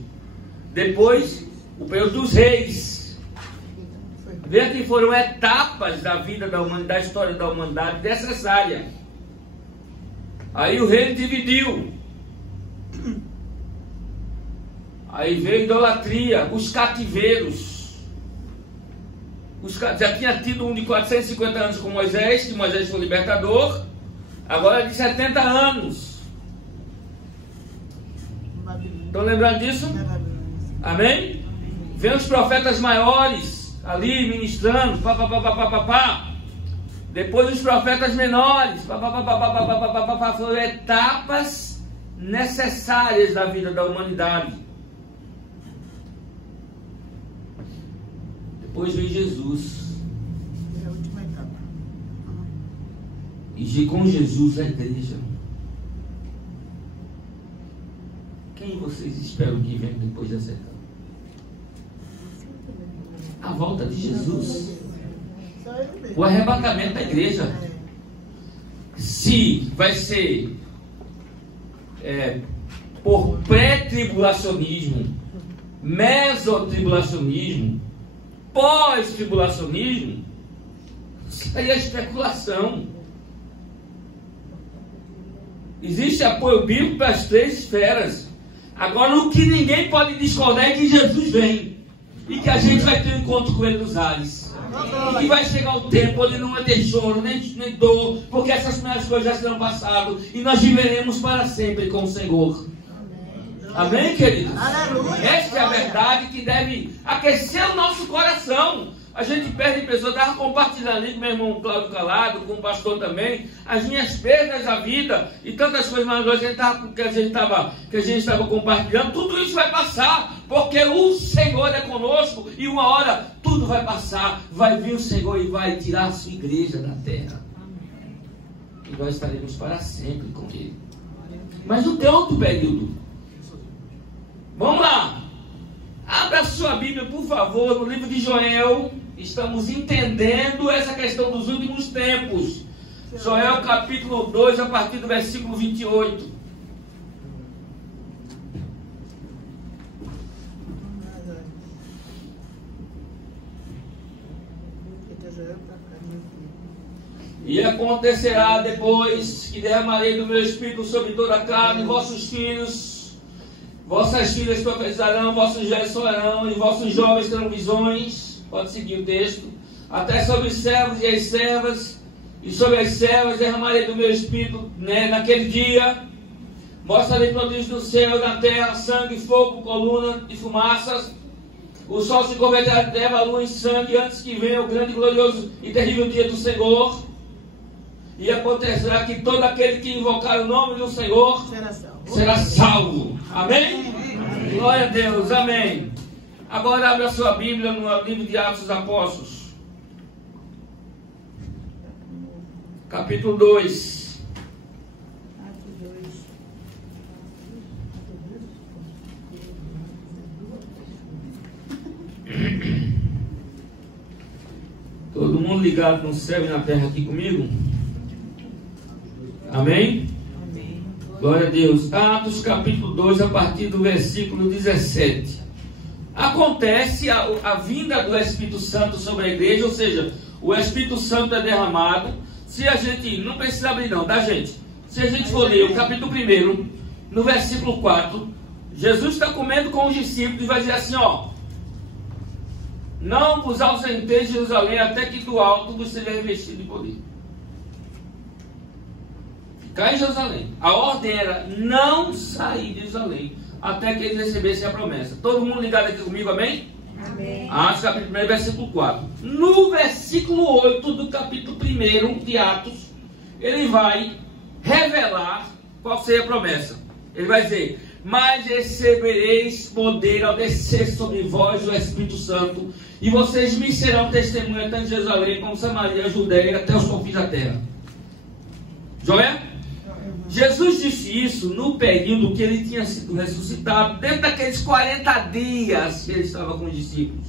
Depois, o período dos reis. Veja que foram etapas da vida da humanidade, da história da humanidade necessária. Aí o reino dividiu. Aí veio a idolatria, os cativeiros. Já tinha tido um de 450 anos com Moisés, que Moisés foi libertador. Agora é de 70 anos. Estão lembrando disso? Amém? Vem os profetas maiores ali ministrando, Depois os profetas menores, foram etapas necessárias da vida da humanidade. Depois veio Jesus. É a última etapa. E com Jesus a igreja. Quem vocês esperam que venha depois dessa etapa? A volta de Jesus. O arrebatamento da igreja. Se vai ser por pré-tribulacionismo, mesotribulacionismo, pós-tribulacionismo, isso aí é especulação. Existe apoio bíblico para as 3 esferas. Agora, o que ninguém pode discordar é que Jesus vem e que a gente vai ter um encontro com Ele nos ares. E que vai chegar o tempo onde não vai ter choro, nem dor, porque essas primeiras coisas já serão passadas e nós viveremos para sempre com o Senhor. Amém, queridos? Esta é a verdade que deve aquecer o nosso coração. A gente perde pessoas. Eu estava compartilhando ali com meu irmão Cláudio Calado, com o pastor também, as minhas perdas da vida e tantas coisas maravilhosas que a gente estava compartilhando. Tudo isso vai passar, porque o Senhor é conosco e uma hora tudo vai passar. Vai vir o Senhor e vai tirar a sua igreja da terra. E nós estaremos para sempre com Ele. Mas não tem outro período. Vamos lá. Abra sua Bíblia, por favor, no livro de Joel. Estamos entendendo essa questão dos últimos tempos. Joel capítulo 2, a partir do versículo 28. E acontecerá depois que derramarei do meu espírito sobre toda a carne, vossos filhos, vossas filhas profetizarão, vossos velhos sonharão, e vossos jovens terão visões. Pode seguir o texto. Até sobre os servos e as servas, e sobre as servas derramarei do meu espírito, naquele dia. Mostrarei prodígios do céu e da terra, sangue, fogo, coluna de fumaças. O sol se converterá em treva, a lua em sangue, antes que venha o grande, glorioso e terrível dia do Senhor. E acontecerá que todo aquele que invocar o nome do Senhor será salvo. Amém? Amém. Glória a Deus. Amém. Agora abra a sua Bíblia no livro de Atos dos Apóstolos. Capítulo 2. Todo mundo ligado no céu e na terra aqui comigo? Amém? Amém. Glória a Deus. Atos capítulo 2, a partir do versículo 17. Acontece a vinda do Espírito Santo sobre a igreja, ou seja, o Espírito Santo é derramado. Se a gente, não precisa abrir não, tá gente? Se a gente for ler o capítulo 1, no versículo 4, Jesus está comendo com os discípulos e vai dizer assim, ó: Não vos ausenteis de Jerusalém até que do alto vos seja revestido de poder. Ficar em Jerusalém. A ordem era não sair de Jerusalém até que eles recebessem a promessa. Todo mundo ligado aqui comigo, amém? Amém. Atos capítulo 1, versículo 4. No versículo 8 do capítulo 1 de Atos, ele vai revelar qual seria a promessa. Ele vai dizer: mas recebereis poder ao descer sobre vós o Espírito Santo, e vocês me serão testemunhas tanto em Jerusalém como Samaria, Judeia, até os confins da terra. Joia? Jesus disse isso no período que ele tinha sido ressuscitado, dentro daqueles 40 dias que ele estava com os discípulos.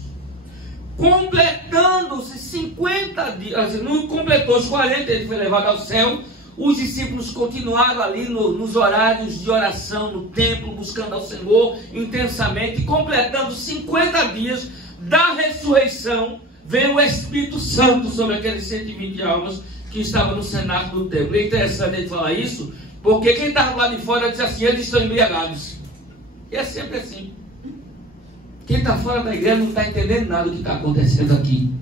Completando-se 50 dias, não completou os 40, ele foi levado ao céu. Os discípulos continuaram ali nos horários de oração, no templo, buscando ao Senhor intensamente. E completando 50 dias da ressurreição, veio o Espírito Santo sobre aqueles 120 almas que estavam no cenáculo do templo. É interessante ele falar isso, porque quem estava lá de fora disse assim: eles estão embriagados. E é sempre assim. Quem está fora da igreja não está entendendo nada do que está acontecendo aqui.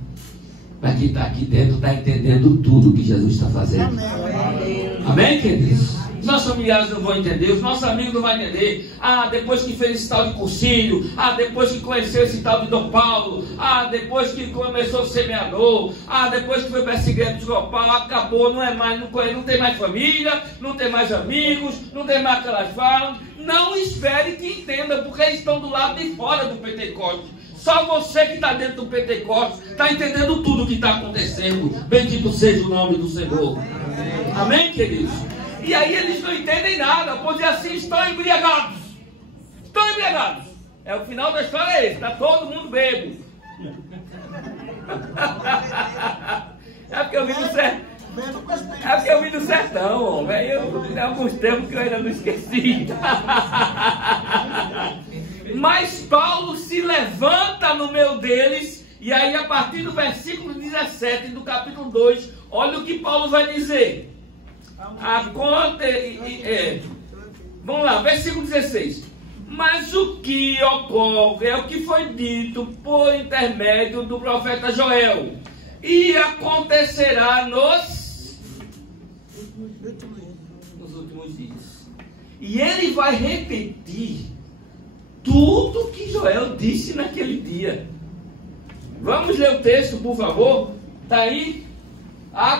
Mas quem está aqui dentro está entendendo tudo que Jesus está fazendo. Amém. Amém, queridos? Os nossos familiares não vão entender, os nossos amigos não vão entender. Ah, depois que fez esse tal de cursinho, ah, depois que conheceu esse tal de Dom Paulo, ah, depois que começou a semeador, ah, depois que foi para essa igreja de Dom Paulo, acabou, não é mais, não tem mais família, não tem mais amigos, não tem mais aquelas falas. Não espere que entenda, porque eles estão do lado de fora do Pentecostes. Só você que está dentro do Pentecostes está entendendo tudo o que está acontecendo. Bendito seja o nome do Senhor. Amém, queridos? E aí eles não entendem nada, pois assim estão embriagados. Estão embriagados. É o final da história, é esse. Está todo mundo bêbado. É porque eu vim do sertão. É porque eu vim do sertão, homem. Eu tenho alguns tempos que eu ainda não esqueci. Mas Paulo se levanta no meio deles. E aí a partir do versículo 17 do capítulo 2, olha o que Paulo vai dizer. Vamos lá, versículo 16. Mas o que ocorre é o que foi dito por intermédio do profeta Joel, e acontecerá nos últimos dias. E ele vai repetir tudo que Joel disse naquele dia. Vamos ler o texto, por favor. Está aí?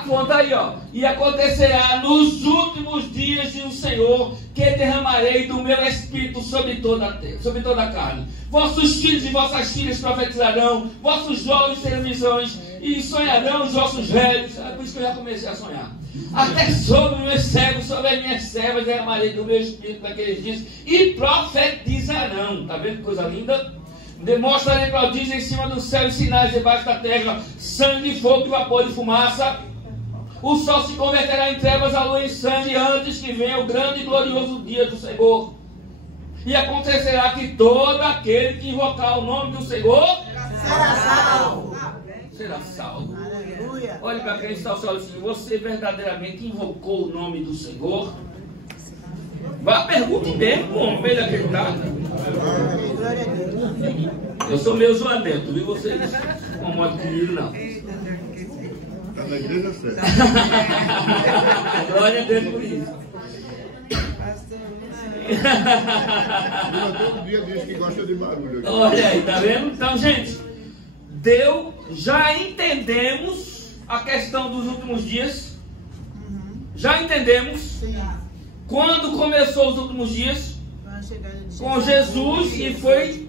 Conta aí, ó. E acontecerá nos últimos dias, diz o Senhor, que derramarei do meu espírito sobre toda a terra, sobre toda a carne. Vossos filhos e vossas filhas profetizarão, vossos jovens terão visões, e sonharão os vossos velhos. É por isso que eu já comecei a sonhar. Até sobre os meus servos, sobre as minhas servas, derramarei do meu espírito naqueles dias, e profetizarão. Está vendo que coisa linda? Demonstrarei prodígios em cima do céu e sinais debaixo da terra, sangue, fogo e vapor de fumaça. O sol se converterá em trevas, a lua em sangue, antes que venha o grande e glorioso dia do Senhor. E acontecerá que todo aquele que invocar o nome do Senhor Será salvo. será salvo. Aleluia. Olhe para quem está ao seu lado assim: você verdadeiramente invocou o nome do Senhor? Vá, pergunte mesmo, homem, para ele acreditar. Glória a Deus. Eu sou meio zoadento, viu? Vocês não incomodam comigo, não. Está na igreja certa. Glória a Deus por isso. Todo dia diz que gosta de barulho. Olha aí, tá vendo? Então, gente, já entendemos a questão dos últimos dias. Já entendemos Sim. quando começou os últimos dias com Jesus e foi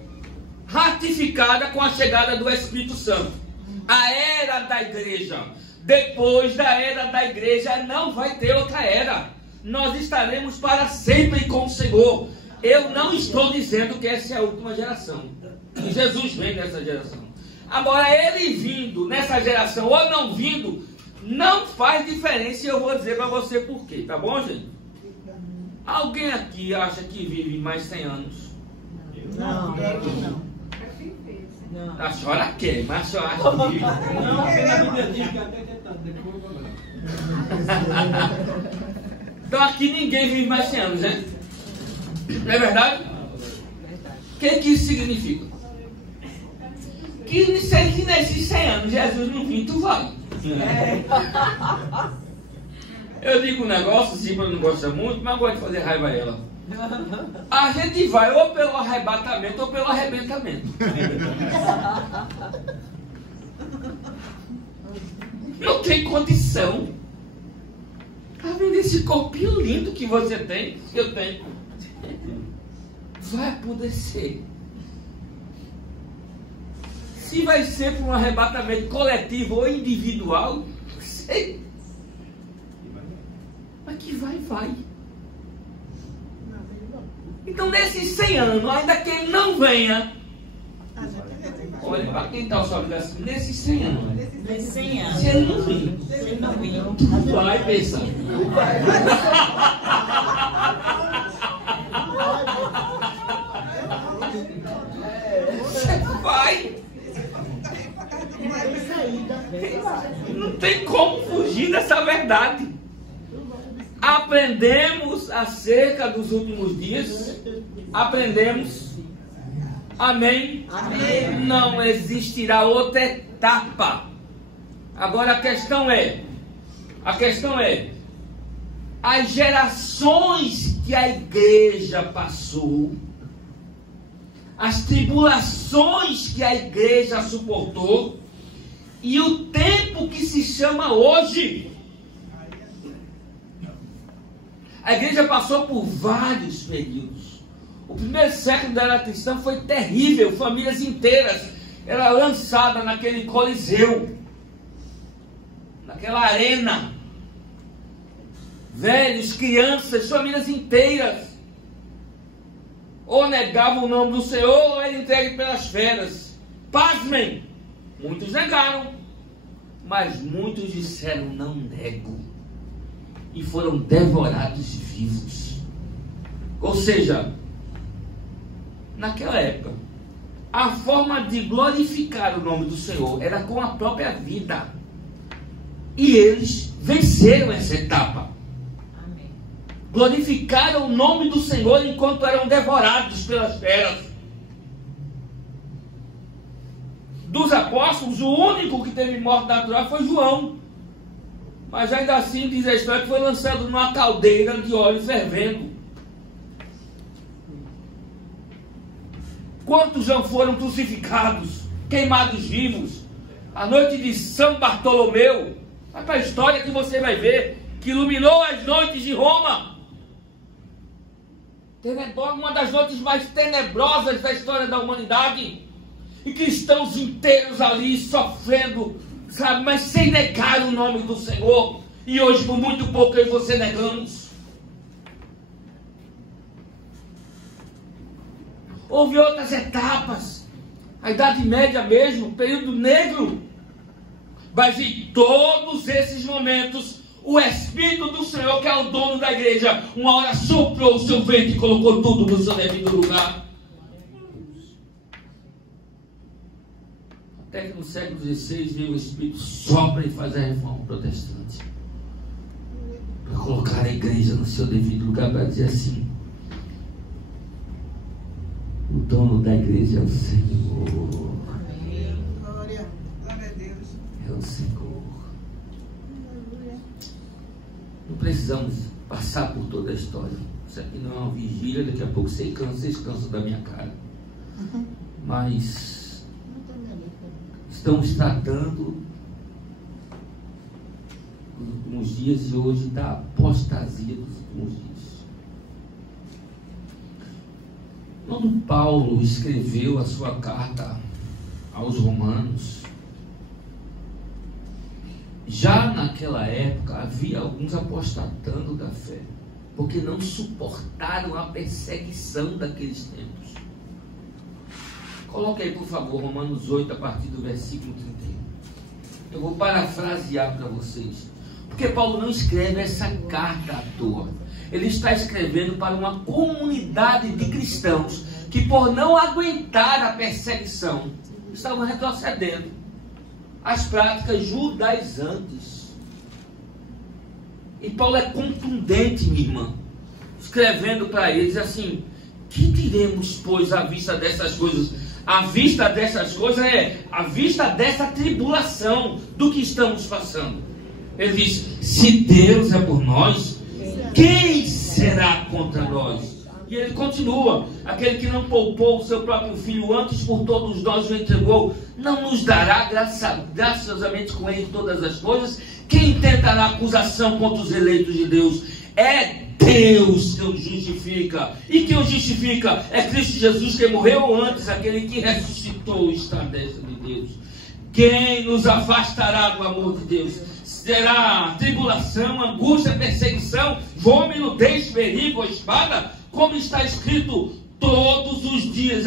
ratificada com a chegada do Espírito Santo. A era da igreja. Depois da era da igreja não vai ter outra era. Nós estaremos para sempre com o Senhor. Eu não estou dizendo que essa é a última geração. Jesus vem nessa geração. Agora, ele vindo nessa geração ou não vindo, não faz diferença, e eu vou dizer para você por quê, tá bom, gente? Alguém aqui acha que vive mais 100 anos? Não, não. A senhora quer, mas a senhora acha que vive. Não, porque na Bíblia diz que até tentando, depois Então aqui ninguém vive mais 100 anos, né? Não é verdade? O que isso significa? Que nesses 100 anos Jesus não vir, tu vai. Eu digo um negócio, Cíbora não gosta muito, mas eu gosto de fazer raiva a ela. A gente vai ou pelo arrebatamento ou pelo arrebentamento. Não tem condição. Tá vendo esse corpinho lindo que você tem? Que eu tenho. Vai apodrecer. Se vai ser por um arrebatamento coletivo ou individual, não sei. Mas que vai. Então, nesses 100 anos, ainda que ele não venha, olha, para quem está só assim, nesses 100 anos, se ele não vir, vai pensar. Vai. Não tem como fugir dessa verdade. Aprendemos acerca dos últimos dias. Aprendemos. Amém? Amém. Não existirá outra etapa. Agora a questão é, as gerações que a igreja passou, as tribulações que a igreja suportou e o tempo que se chama hoje. A igreja passou por vários períodos. O primeiro século da era cristã foi terrível. Famílias inteiras eram lançadas naquele coliseu, naquela arena. Velhos, crianças, famílias inteiras. Ou negavam o nome do Senhor, ou era entregue pelas feras. Pasmem! Muitos negaram, mas muitos disseram, não nego. E foram devorados vivos. Ou seja, naquela época, a forma de glorificar o nome do Senhor era com a própria vida. E eles venceram essa etapa. Amém. Glorificaram o nome do Senhor enquanto eram devorados pelas feras. Dos apóstolos, o único que teve morte natural foi João. Mas ainda assim, diz a história, que foi lançado numa caldeira de óleo fervendo. Quantos já foram crucificados, queimados vivos? A noite de São Bartolomeu, vai para a história que você vai ver, que iluminou as noites de Roma. Uma das noites mais tenebrosas da história da humanidade. E cristãos inteiros ali sofrendo, sabe, mas sem negar o nome do Senhor. E hoje, por muito pouco, eu e você negamos. Houve outras etapas. A Idade Média mesmo, período negro. Mas em todos esses momentos, o Espírito do Senhor, que é o dono da igreja, uma hora soprou o seu vento e colocou tudo no seu devido lugar. Até que no século XVI veio o Espírito, sopra e faz a reforma protestante. Para colocar a igreja no seu devido lugar, para dizer assim: o dono da igreja é o Senhor. Amém. Glória a Deus. É o Senhor. Não precisamos passar por toda a história. Isso aqui não é uma vigília, daqui a pouco vocês cansam da minha cara. Mas estamos tratando nos últimos dias e hoje da apostasia dos últimos dias. Quando Paulo escreveu a sua carta aos Romanos, já naquela época havia alguns apostatando da fé, porque não suportaram a perseguição daqueles tempos. Coloque aí, por favor, Romanos 8, a partir do versículo 31. Eu vou parafrasear para vocês, porque Paulo não escreve essa carta à toa. Ele está escrevendo para uma comunidade de cristãos que, por não aguentar a perseguição, estavam retrocedendo às práticas judaizantes. E Paulo é contundente, minha irmã, escrevendo para eles assim: que diremos, pois, à vista dessas coisas? à vista dessas coisas, à vista dessa tribulação do que estamos passando. Ele diz: se Deus é por nós, quem será contra nós? E ele continua: aquele que não poupou o seu próprio filho, antes por todos nós o entregou, não nos dará graciosamente com ele todas as coisas? Quem tentará acusação contra os eleitos de Deus? É Deus que os justifica. E quem os justifica é Cristo Jesus, que morreu antes, aquele que ressuscitou está à destra de Deus. Quem nos afastará do amor de Deus? Será tribulação, angústia, perseguição, fome, nudez, perigo, espada? Como está escrito, todos os dias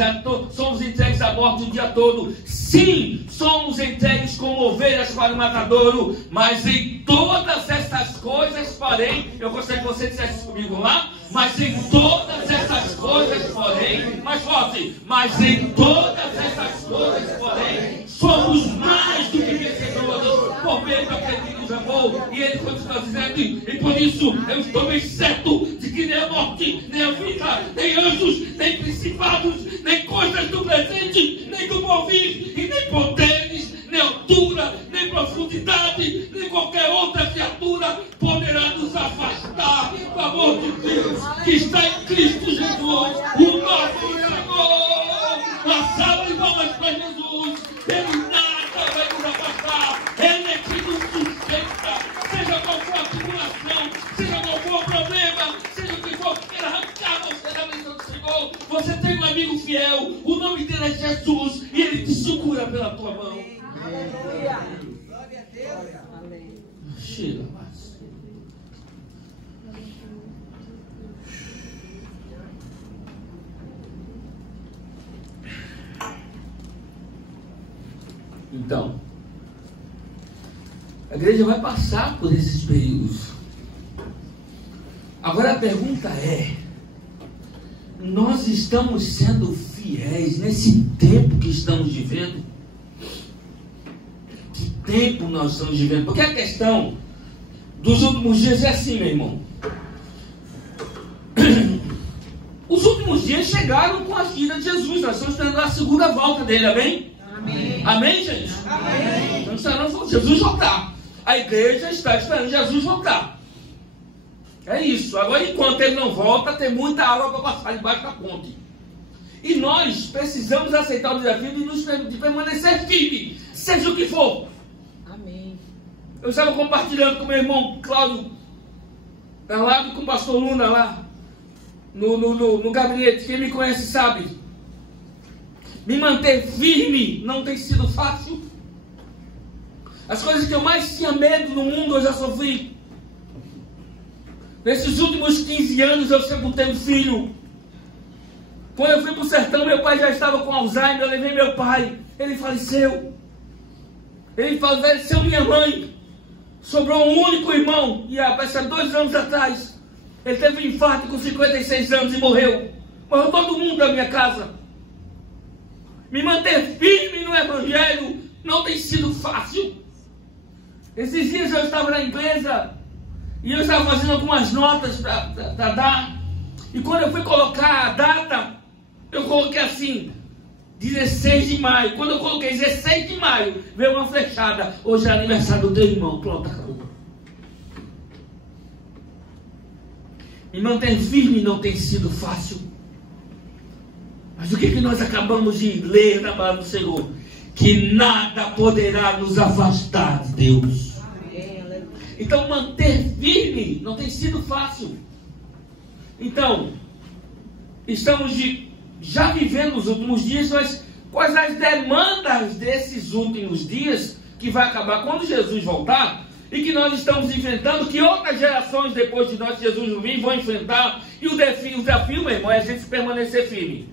somos entregues à morte o dia todo. Sim, somos entregues como ovelhas para o matadouro, mas em todas estas coisas, porém, eu gostaria que você dissesse comigo lá, mas em todas essas coisas, porém, mais forte, mas em todas essas coisas, porém, somos mais do que vencedores, por meio daquele que nos amou. E ele continua dizendo: e por isso eu estou bem certo de que nem a morte, nem a vida, nem anjos, nem principados, nem coisas do presente, nem do porvir, e nem poderes, nem altura, nem profundidade, nem qualquer outra criatura poderá nos afastar do amor de Deus que está em Cristo Jesus, o nosso Senhor. Uma salva de palmas para Jesus. Ele nada vai nos afastar. Ele é que nos sustenta. Seja qual for a tribulação, seja qual for o problema, seja o que for que queira arrancar você da bênção do Senhor, você tem um amigo fiel. O nome dele é Jesus e ele te segura pela tua mão. Aleluia. Glória a Deus. Amém. Chega mais. Então, a igreja vai passar por esses períodos. Agora a pergunta é: nós estamos sendo fiéis nesse tempo que estamos vivendo? Que tempo nós estamos vivendo? Porque a questão dos últimos dias é assim, meu irmão. Os últimos dias chegaram com a vinda de Jesus. Nós estamos esperando a segunda volta dele, amém? Amém. Amém, gente? Amém. Estamos esperando Jesus voltar. A igreja está esperando Jesus voltar. É isso. Agora, enquanto ele não volta, tem muita água para passar debaixo da ponte. E nós precisamos aceitar o desafio de permanecer firme, seja o que for. Amém. Eu estava compartilhando com meu irmão Cláudio, lá com o pastor Luna, lá no gabinete. Quem me conhece sabe. Me manter firme não tem sido fácil. As coisas que eu mais tinha medo no mundo eu já sofri. Nesses últimos 15 anos eu sepultei um filho. Quando eu fui para o sertão, meu pai já estava com Alzheimer. Eu levei meu pai, ele faleceu. Ele faleceu minha mãe. Sobrou um único irmão. E há 2 anos atrás ele teve um infarto com 56 anos e morreu. Morreu todo mundo da minha casa. Me manter firme no evangelho não tem sido fácil. Esses dias eu estava na empresa e eu estava fazendo algumas notas para dar. E quando eu fui colocar a data, eu coloquei assim, 16 de maio. Quando eu coloquei 16 de maio, veio uma flechada: hoje é aniversário do teu irmão. Pronto, acabou. Me manter firme não tem sido fácil. Mas o que nós acabamos de ler na palavra do Senhor? Que nada poderá nos afastar de Deus. Então manter firme não tem sido fácil. Então, estamos já vivendo os últimos dias, mas quais as demandas desses últimos dias que vai acabar quando Jesus voltar? E que nós estamos enfrentando, que outras gerações depois de nós, Jesus não vir, vão enfrentar. E o desafio, meu irmão, é a gente permanecer firme.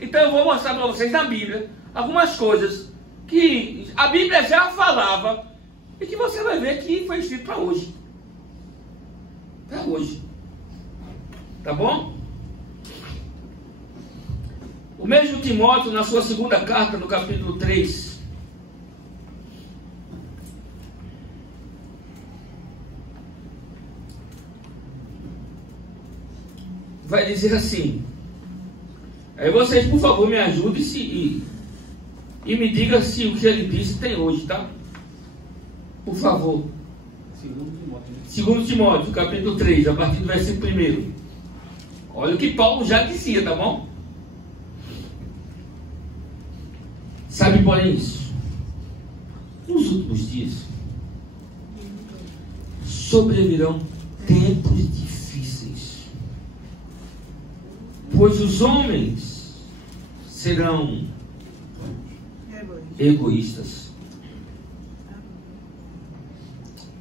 Então eu vou mostrar para vocês na Bíblia algumas coisas que a Bíblia já falava e que você vai ver que foi escrito para hoje. Para hoje. Tá bom? O mesmo Timóteo, na sua segunda carta, no capítulo 3, vai dizer assim, Aí vocês, por favor, me ajudem e me digam se o que ele disse tem hoje, tá? Por favor. 2 Timóteo, capítulo 3, a partir do versículo 1. Olha o que Paulo já dizia, tá bom? Sabe, porém, isso. Nos últimos dias sobrevirão tempos difíceis, pois os homens serão egoístas,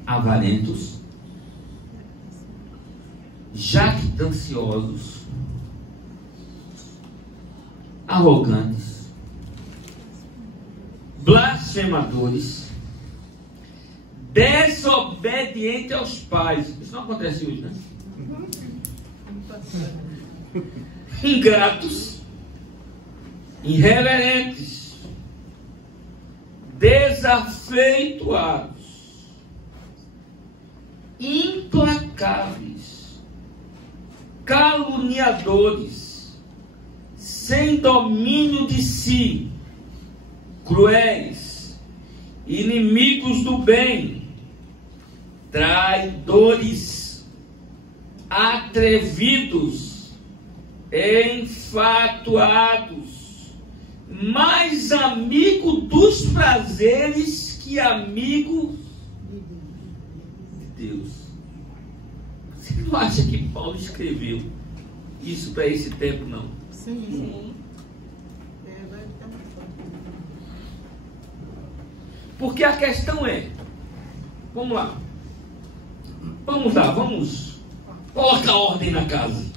avarentos, jactanciosos, arrogantes, blasfemadores, desobedientes aos pais. Isso não acontece hoje, né? Ingratos, irreverentes, desafeituados, implacáveis, caluniadores, sem domínio de si, cruéis, inimigos do bem, traidores, atrevidos, enfatuados, mais amigo dos prazeres que amigo de Deus. Você não acha que Paulo escreveu isso para esse tempo, não? Sim. Porque a questão é, vamos lá, vamos colocar ordem na casa.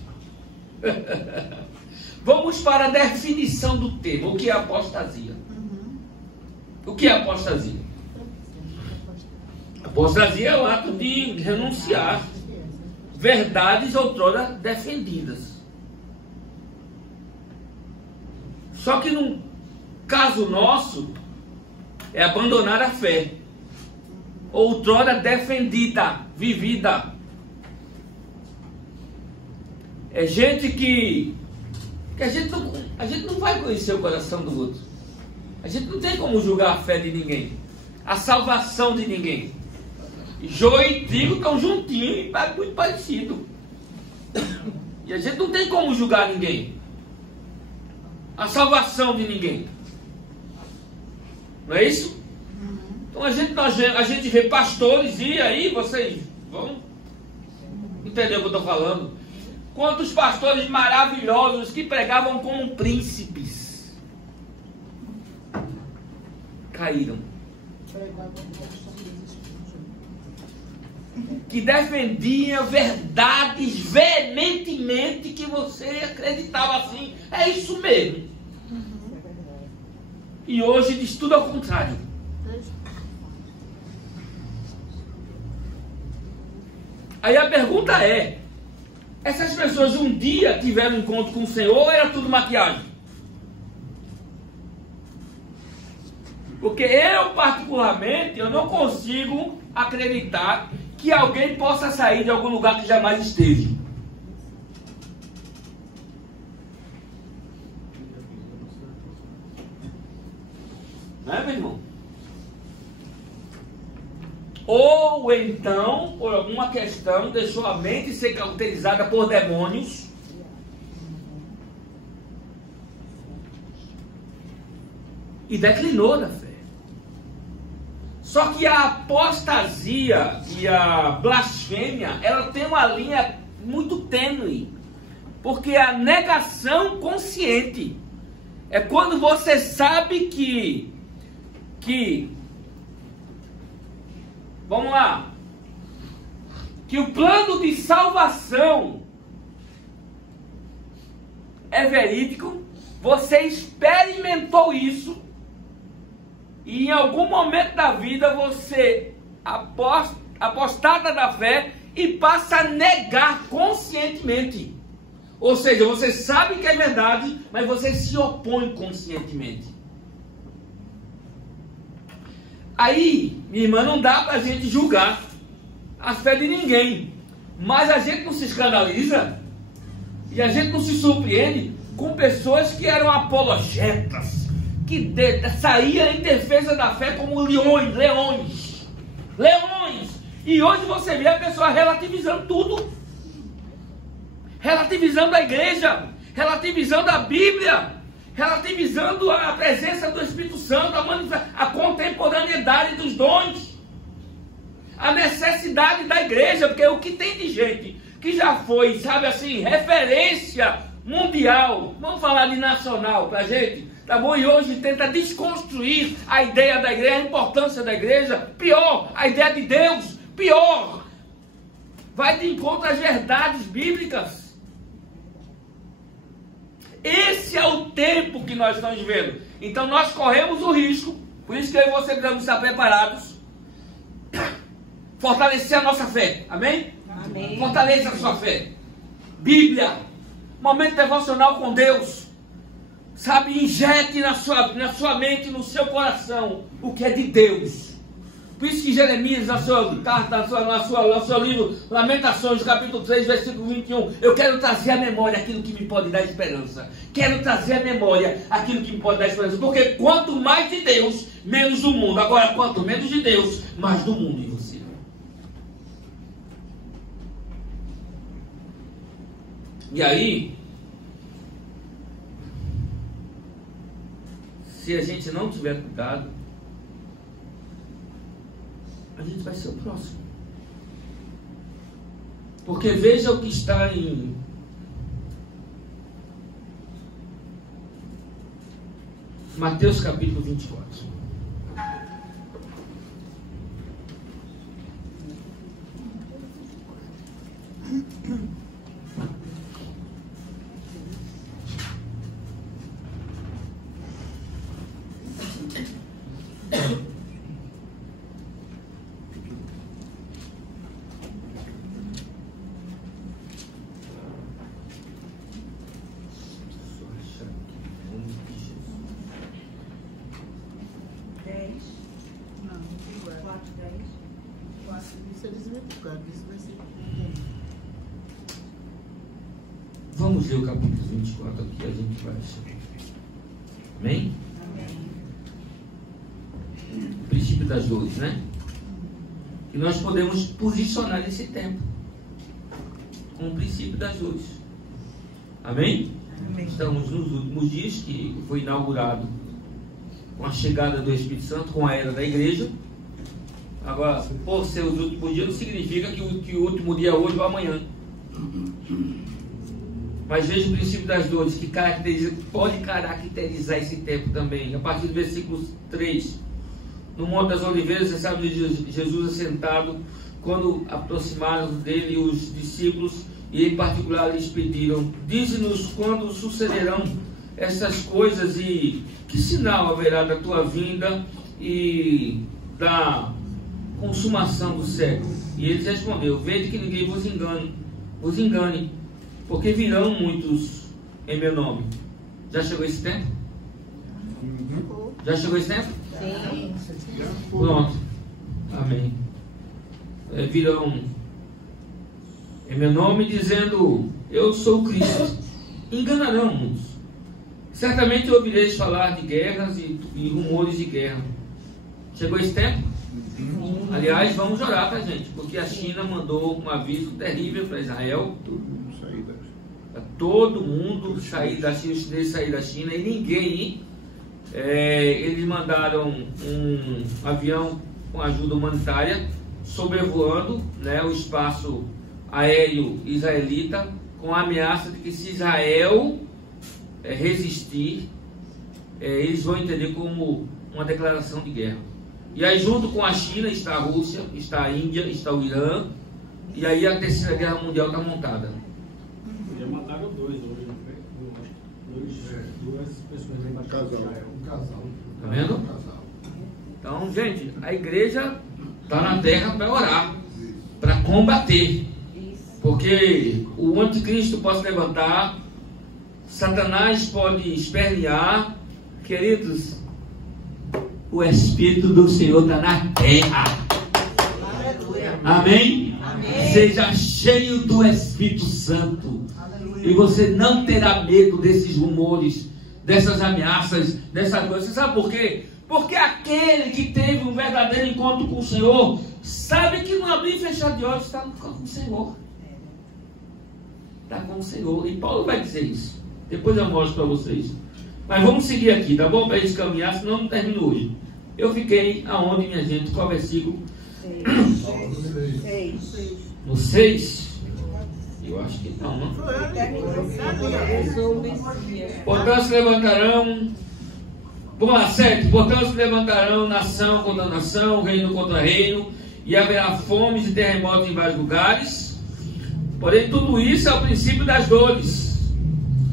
Vamos para a definição do termo. O que é apostasia? O que é apostasia? Apostasia é o ato de renunciar verdades outrora defendidas. Só que no caso nosso, é abandonar a fé, outrora defendida, vivida. É gente que a gente não vai conhecer o coração do outro. A gente não tem como julgar a fé de ninguém, a salvação de ninguém. Joio e trigo estão juntinhos e muito parecido. E a gente não tem como julgar ninguém, a salvação de ninguém. Não é isso? Então a gente vê pastores, e aí vocês vão entender o que eu estou falando. Quantos pastores maravilhosos que pregavam como príncipes caíram. Que defendiam verdades veementemente que você acreditava assim. É isso mesmo. E hoje diz tudo ao contrário. Aí a pergunta é: essas pessoas um dia tiveram um encontro com o Senhor ou era tudo maquiagem? Porque eu, particularmente, eu não consigo acreditar que alguém possa sair de algum lugar que jamais esteve. Não é, meu irmão? Ou então, por alguma questão, deixou a mente ser cauterizada por demônios. E declinou da fé. Só que a apostasia e a blasfêmia, ela tem uma linha muito tênue. Porque a negação consciente é quando você sabe que vamos lá, que o plano de salvação é verídico, você experimentou isso, e em algum momento da vida você apostata da fé e passa a negar conscientemente. Ou seja, você sabe que é verdade, mas você se opõe conscientemente. Aí, minha irmã, não dá para a gente julgar a fé de ninguém, mas a gente não se escandaliza e a gente não se surpreende com pessoas que eram apologetas, que saíam em defesa da fé como leões. E hoje você vê a pessoa relativizando tudo, relativizando a igreja, relativizando a Bíblia, relativizando a presença do Espírito Santo, a contemporaneidade dos dons, a necessidade da igreja, porque o que tem de gente que já foi, sabe assim, referência mundial, vamos falar de nacional pra gente, tá bom? E hoje tenta desconstruir a ideia da igreja, a importância da igreja, pior, a ideia de Deus, pior, vai de encontro às verdades bíblicas. Esse é o tempo que nós estamos vivendo. Então nós corremos o risco, por isso que eu e você precisamos estar preparados, fortalecer a nossa fé, amém? Amém. Fortaleça a sua fé. Bíblia, momento devocional com Deus, sabe, injete na sua mente, no seu coração, o que é de Deus. Por isso que Jeremias, na sua carta, no seu livro, Lamentações, capítulo 3, versículo 21, eu quero trazer à memória aquilo que me pode dar esperança. Quero trazer à memória aquilo que me pode dar esperança. Porque quanto mais de Deus, menos do mundo. Agora, quanto menos de Deus, mais do mundo em você. E aí, se a gente não tiver cuidado, a gente vai ser o próximo. Porque veja o que está em Mateus capítulo 24. Vamos ler o capítulo 24 aqui, a gente vai. Amém? Amém. O princípio das dores, né? E nós podemos posicionar esse tempo com o princípio das dores. Amém? Amém. Estamos nos últimos dias, que foi inaugurado com a chegada do Espírito Santo, com a era da igreja. Agora, por ser os últimos dias, não significa que o último dia é hoje ou amanhã. Mas veja o princípio das dores, que pode caracterizar esse tempo também. A partir do versículo 3, no Monte das Oliveiras, você sabe de Jesus assentado, quando aproximaram dele os discípulos, e em particular lhes pediram: dize-nos quando sucederão essas coisas e que sinal haverá da tua vinda e da consumação do século. E ele respondeu: vede que ninguém vos engane, porque virão muitos em meu nome. Já chegou esse tempo? Já chegou esse tempo? Sim. Pronto. Amém. Virão em meu nome dizendo: eu sou o Cristo. Enganarão muitos. Certamente ouvireis falar de guerras e rumores de guerra. Chegou esse tempo? Aliás, vamos orar, tá, gente? Porque a China mandou um aviso terrível para Israel. Para todo mundo sair da China, os chineses sair da China, e ninguém. Eles mandaram um avião com ajuda humanitária sobrevoando, né, o espaço aéreo israelita, com a ameaça de que, se Israel resistir, eles vão entender como uma declaração de guerra. E aí, junto com a China, está a Rússia, está a Índia, está o Irã, e aí a terceira guerra mundial está montada. Já mataram dois hoje, não foi? Duas pessoas aí embaixo. Um casal. Tá vendo? Então, gente, a igreja está na terra para orar, para combater. Porque o anticristo pode se levantar, Satanás pode espernear. Queridos, o Espírito do Senhor está na terra. Amém? Amém. Seja cheio do Espírito Santo. E você não terá medo desses rumores, dessas ameaças, dessas coisas. Você sabe por quê? Porque aquele que teve um verdadeiro encontro com o Senhor sabe que no abrir e fechar de olhos está com o Senhor. Está com o Senhor. E Paulo vai dizer isso. Depois eu mostro para vocês. Mas vamos seguir aqui, tá bom? Para eles caminhar, senão não termino hoje. Eu fiquei aonde, minha gente? Qual versículo? 6. No 6? Eu acho que não, não? Portanto se levantarão. Vamos lá, 7. Portanto se levantarão nação contra nação, reino contra reino, e haverá fomes e terremotos em vários lugares. Porém, tudo isso é o princípio das dores.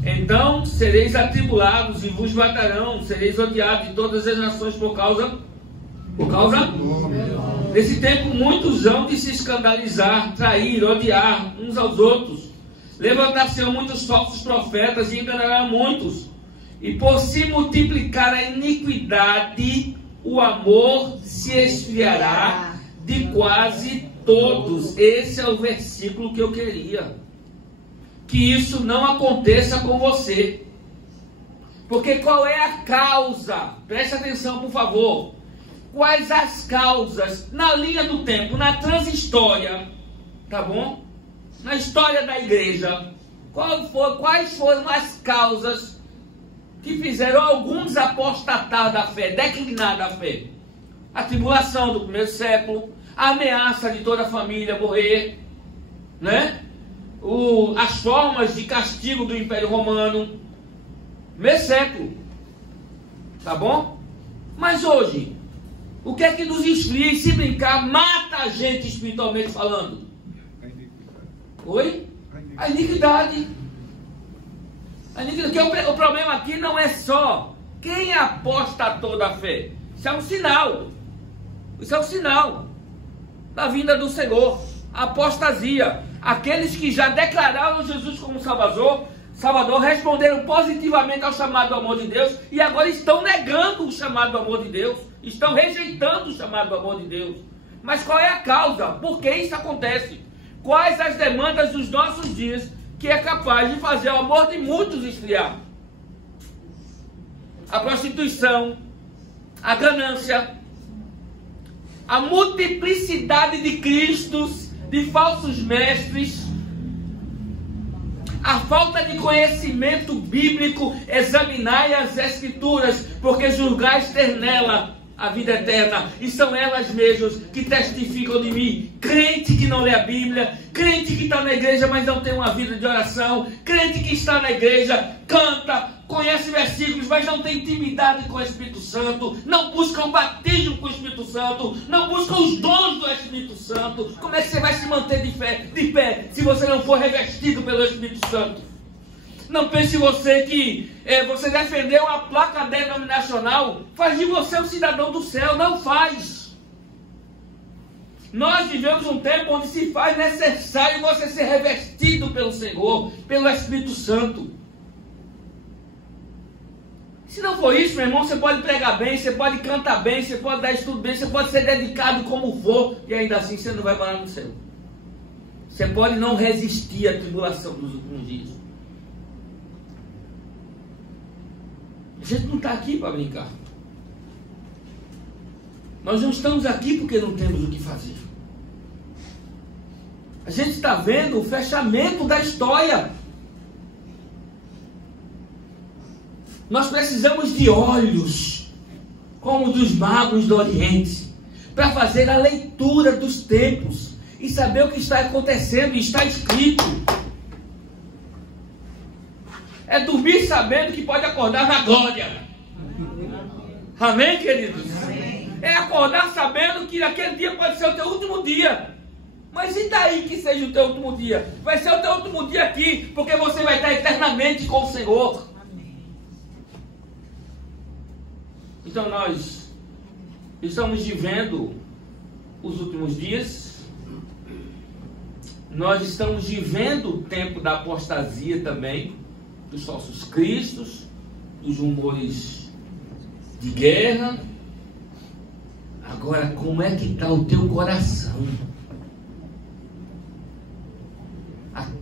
Então sereis atribulados e vos matarão, sereis odiados de todas as nações por causa. Nesse tempo muitos hão de se escandalizar, trair, odiar uns aos outros. Levantar-se-ão muitos falsos profetas e enganarão muitos. E por se multiplicar a iniquidade, o amor se esfriará de quase todos. Esse é o versículo que eu queria. Que isso não aconteça com você. Porque qual é a causa? Preste atenção, por favor. Quais as causas na linha do tempo, na transhistória, tá bom? Na história da igreja, quais foram as causas que fizeram alguns apostatar da fé, declinar da fé? A tribulação do primeiro século, a ameaça de toda a família morrer, né? As formas de castigo do Império Romano, primeiro século, tá bom? Mas hoje, o que é que nos esfria e se brincar mata a gente espiritualmente falando? Oi? A iniquidade. Porque o problema aqui não é só quem apostatou da fé. Isso é um sinal. Isso é um sinal da vinda do Senhor. A apostasia. Aqueles que já declararam Jesus como Salvador, responderam positivamente ao chamado do amor de Deus e agora estão negando o chamado do amor de Deus, estão rejeitando o chamado do amor de Deus. Mas qual é a causa? Por que isso acontece? Quais as demandas dos nossos dias que é capaz de fazer o amor de muitos esfriar? A prostituição, a ganância, a multiplicidade de cristos, de falsos mestres, a falta de conhecimento bíblico. Examinai as Escrituras, porque julgais ter nela a vida eterna, e são elas mesmas que testificam de mim. Crente que não lê a Bíblia, crente que está na igreja, mas não tem uma vida de oração, crente que está na igreja, canta, conhece versículos, mas não tem intimidade com o Espírito Santo, não busca o batismo com o Espírito Santo, não busca os dons do Espírito Santo. Como é que você vai se manter de pé se você não for revestido pelo Espírito Santo? Não pense você que você defender uma placa denominacional faz de você um cidadão do céu. Não faz. Nós vivemos um tempo onde se faz necessário você ser revestido pelo Senhor, pelo Espírito Santo. Se não for isso, meu irmão, você pode pregar bem, você pode cantar bem, você pode dar estudo bem, você pode ser dedicado como for, e ainda assim você não vai parar no céu. Você pode não resistir à tribulação dos últimos dias. A gente não está aqui para brincar. Nós não estamos aqui porque não temos o que fazer. A gente está vendo o fechamento da história. Nós precisamos de olhos, como dos magos do Oriente, para fazer a leitura dos tempos e saber o que está acontecendo e está escrito. É dormir sabendo que pode acordar na glória. Amém, queridos? Amém. É acordar sabendo que aquele dia pode ser o teu último dia. Mas e daí que seja o teu último dia? Vai ser o teu último dia aqui, porque você vai estar eternamente com o Senhor. Amém. Então nós estamos vivendo os últimos dias. Nós estamos vivendo o tempo da apostasia também, dos falsos cristos, dos rumores de guerra. Agora, como é que está o teu coração?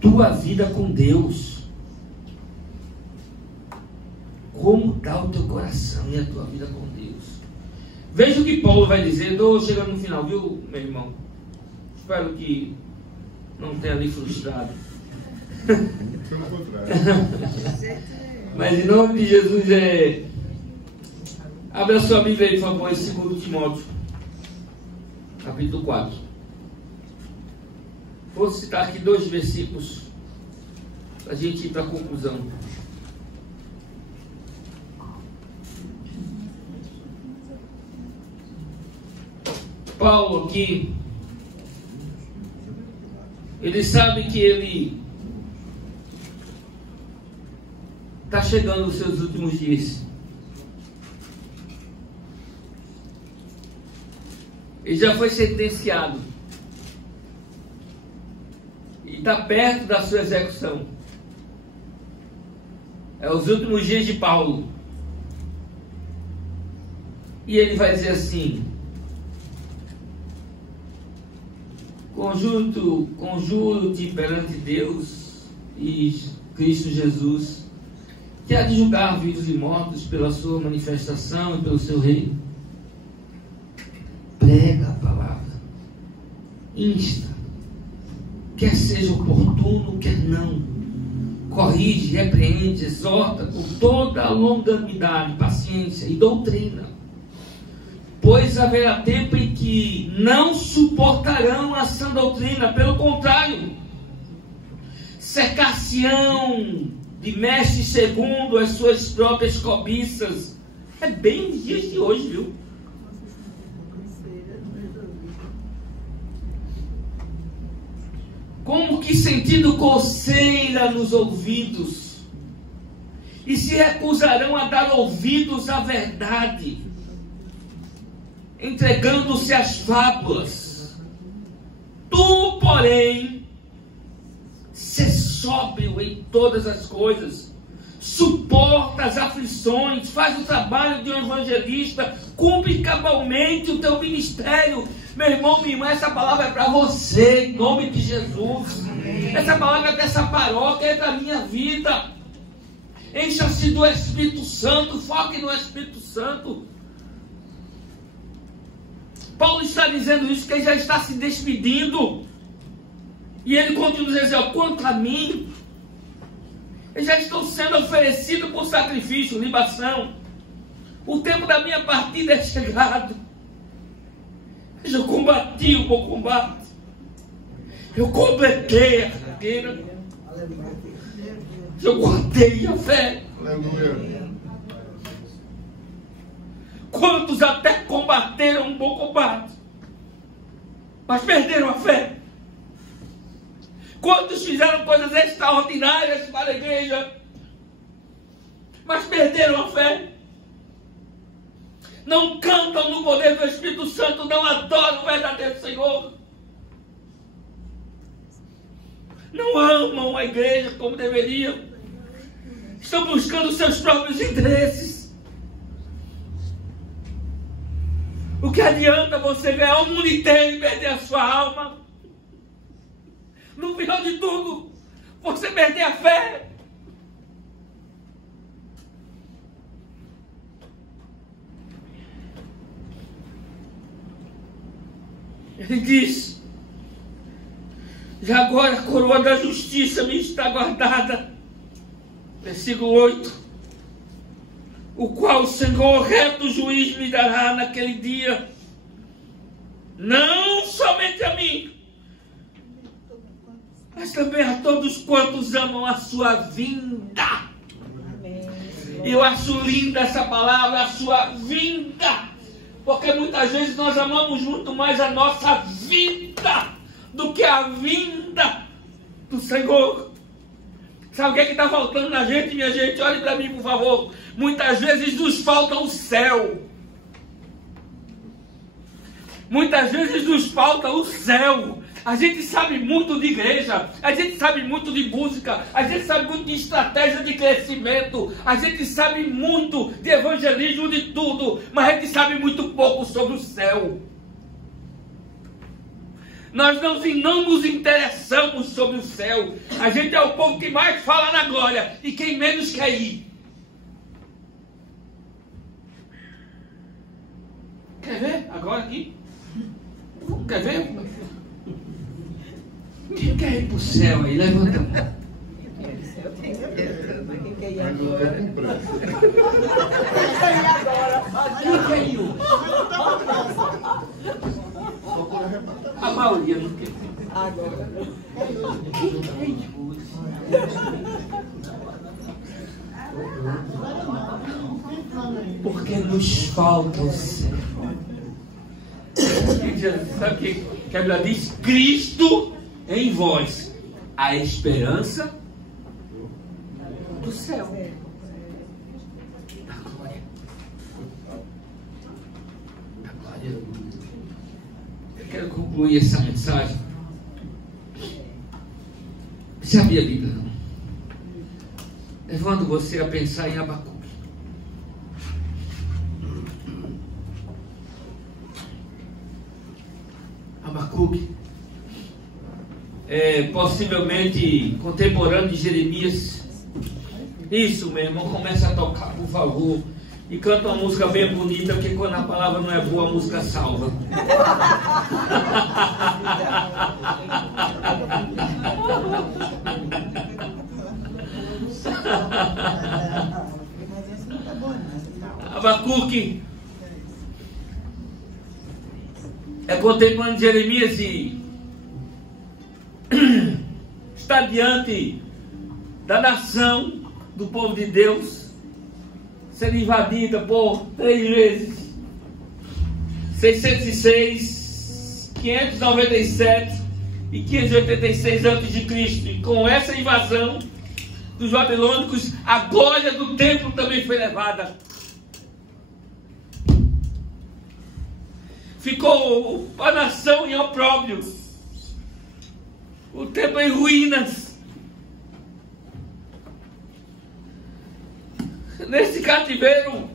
tua vida com Deus. Como está o teu coração e a tua vida com Deus? Veja o que Paulo vai dizer. Estou chegando no final, viu, meu irmão? Espero que não tenha lhe frustrado. Pelo contrário. Mas em nome de Jesus, abra a sua Bíblia aí, por favor, em 2 Timóteo, capítulo 4. Vou citar aqui 2 versículos para a gente ir para a conclusão. Paulo aqui, ele sabe que ele está chegando nos seus últimos dias. Ele já foi sentenciado e está perto da sua execução. É os últimos dias de Paulo. E ele vai dizer assim: conjuro-te perante Deus e Cristo Jesus, que há de julgar vivos e mortos pela sua manifestação e pelo seu reino. Prega a palavra, insta, quer seja oportuno, quer não, corrige, repreende, exorta com toda a longanimidade, paciência e doutrina. Pois haverá tempo em que não suportarão a sã doutrina, pelo contrário, cercar-se-ão de mestres segundo as suas próprias cobiças. É bem os dias de hoje, viu? Como que sentindo coceira nos ouvidos, e se recusarão a dar ouvidos à verdade, entregando-se às fábulas. Tu, porém, sê sóbrio em todas as coisas, suporta as aflições, faz o trabalho de um evangelista, cumpre cabalmente o teu ministério. Meu irmão, minha irmã, essa palavra é para você, em nome de Jesus. Amém. Essa palavra é para essa paróquia, é para a minha vida. Encha-se do Espírito Santo, foque no Espírito Santo. Paulo está dizendo isso, que ele já está se despedindo. E ele continua dizendo: quanto a mim, eu já estou sendo oferecido por sacrifício, libação. O tempo da minha partida é chegado. Eu já combati o bom combate. Eu completei a carreira. Eu guardei a fé. Aleluia. Quantos até combateram um bom combate, mas perderam a fé? Quantos fizeram coisas extraordinárias para a igreja, mas perderam a fé? Não cantam no poder do Espírito Santo, não adoram o verdadeiro Senhor, não amam a igreja como deveriam, estão buscando seus próprios interesses. O que adianta você ganhar o mundo inteiro e perder a sua alma? No final de tudo, você perder a fé. Ele diz: já agora a coroa da justiça me está guardada. Versículo 8. O qual o Senhor, reto juiz, me dará naquele dia, não somente a mim, mas também a todos quantos amam a sua vinda. Eu acho linda essa palavra, a sua vinda, porque muitas vezes nós amamos muito mais a nossa vida do que a vinda do Senhor. Sabe o que é que está faltando na gente, minha gente? Olhe para mim, por favor. Muitas vezes nos falta o céu. Muitas vezes nos falta o céu. A gente sabe muito de igreja, a gente sabe muito de música, a gente sabe muito de estratégia de crescimento, a gente sabe muito de evangelismo, de tudo, mas a gente sabe muito pouco sobre o céu. Nós não nos interessamos sobre o céu. A gente é o povo que mais fala na glória e quem menos quer ir. Quer ver agora aqui? Quer ver? Quem quer ir para o céu aí? Levanta a mão. Quem quer ir agora? Quem quer ir hoje? A maioria não quer. Agora. Quem quer ir hoje? Porque nos falta o céu. Sabe o que a Bíblia diz? Cristo em vós, a esperança do céu. Da glória. Da glória. Eu quero concluir essa mensagem. Sabia a Bíblia, não? Levando você a pensar em Abacuque. Abacuque é possivelmente contemporâneo de Jeremias. Isso, meu irmão, começa a tocar, por favor. E canta uma música bem bonita, porque quando a palavra não é boa, a música salva. Abacuque é contemporâneo de Jeremias e está diante da nação, do povo de Deus, sendo invadida por 3 vezes, 606, 597 e 586 a.C. E com essa invasão dos babilônicos, a glória do templo também foi levada. Ficou a nação em opróbrio, o templo em ruínas. Nesse cativeiro,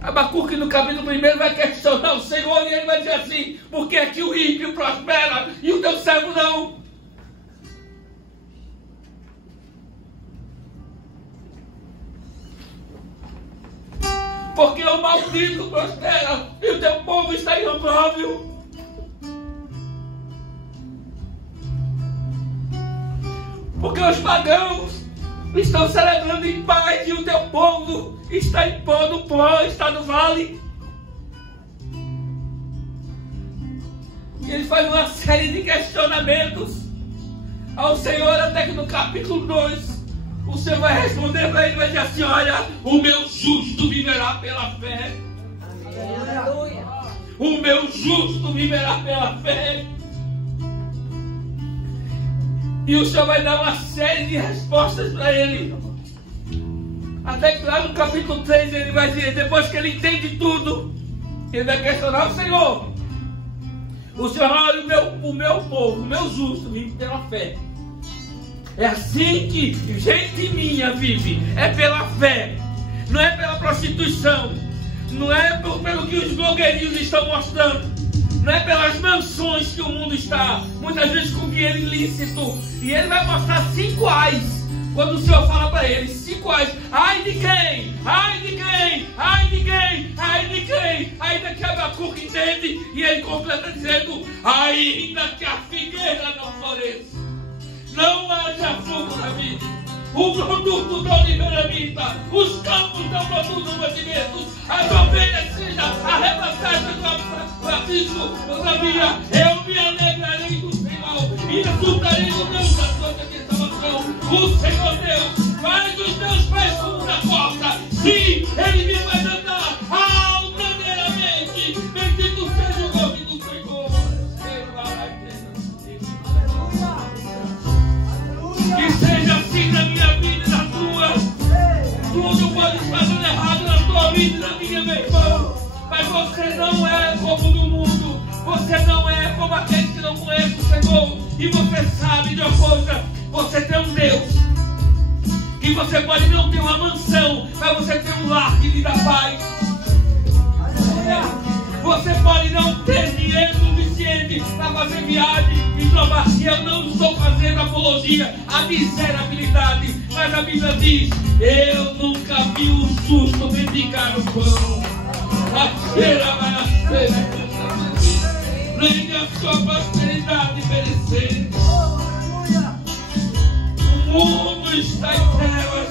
Abacuque no capítulo 1 vai questionar o Senhor e ele vai dizer assim: por que é que o ímpio prospera e o teu servo não? Porque o maldito prospera e o teu povo está em opróbrio. Porque os pagãos estão celebrando em paz e o teu povo está em pó, no pó, está no vale. E ele faz uma série de questionamentos ao Senhor, até que no capítulo 2 o Senhor vai responder para ele, vai dizer assim: olha, o meu justo viverá pela fé. Aleluia. O meu justo viverá pela fé. E o Senhor vai dar uma série de respostas para ele. Até que lá no capítulo 3 ele vai dizer, depois que ele entende tudo, ele vai questionar o Senhor. O Senhor, olha, o meu povo, o meu justo vive pela fé. É assim que gente minha vive, é pela fé, não é pela prostituição, não é pelo que os blogueirinhos estão mostrando, não é pelas mansões que o mundo está, muitas vezes com dinheiro ilícito. E ele vai mostrar 5 ais, quando o Senhor fala para ele, 5 ais, ai de quem? Ai de quem? Ai de quem? Ai de quem? Ainda que Abacuque entende, e ele completa dizendo, ainda que a figueira não floresça, não haja fruto na vida, o produto da oliveira minta, os campos não produzam mantimentos, as ovelhas sejam arrebatadas do abismo, todavia eu me alegrarei do Senhor e exultarei no Deus da sua salvação. O Senhor Deus faz os meus pés como na porta, sim, ele me vai andar altaneiramente. Bendito seja o nome do Senhor. Que seja assim na minha vida e na tua. Tudo pode estar dando errado na tua vida e na minha, meu irmão. Mas você não é como no mundo. Você não é como aqueles que não conhecem o Senhor. E você sabe de uma coisa. Você tem um Deus que você pode não ter uma mansão, mas você tem um lar que lhe dá paz. Você pode não ter dinheiro suficiente para fazer viagem e provar. E eu não estou fazendo apologia à miserabilidade, mas a Bíblia diz: eu nunca vi um susto mendigar o pão. A cheira vai nascer. Venha a sua prosperidade perecer. O mundo está em trevas,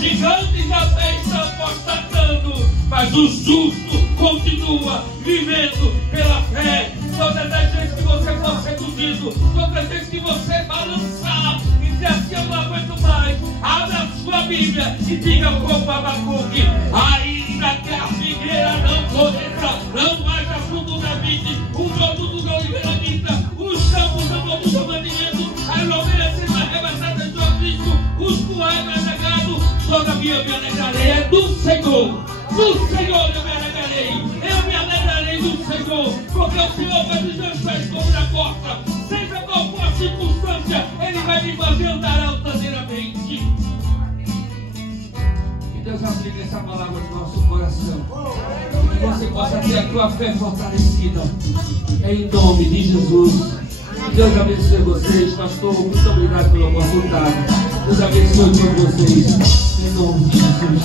gigantes até estão apostatando, mas o justo continua vivendo pela fé. Todas as vezes que você for seduzido, todas as vezes que você balançar e dizer assim: eu não aguento mais, abra a sua Bíblia e diga como Abacuque: ainda que a figueira não floresça, não haja fruto da vide, o produto da oliveira minta, os campos não produzam mantimento, as ovelhas sendo arrebatadas do aprisco, os currais arregados, todavia me alegrarei é do Senhor. Do Senhor eu me alegrarei. Eu me alegrarei do Senhor, porque o Senhor vai dos meus pés como na porta. Seja qual for a circunstância, Ele vai me fazer andar altaneiramente. Que Deus aplique essa palavra no nosso coração, que você possa ter a tua fé fortalecida, em nome de Jesus. Que Deus abençoe vocês, pastor. Muito obrigado pela oportunidade. Deus abençoe todos vocês, em nome de Jesus.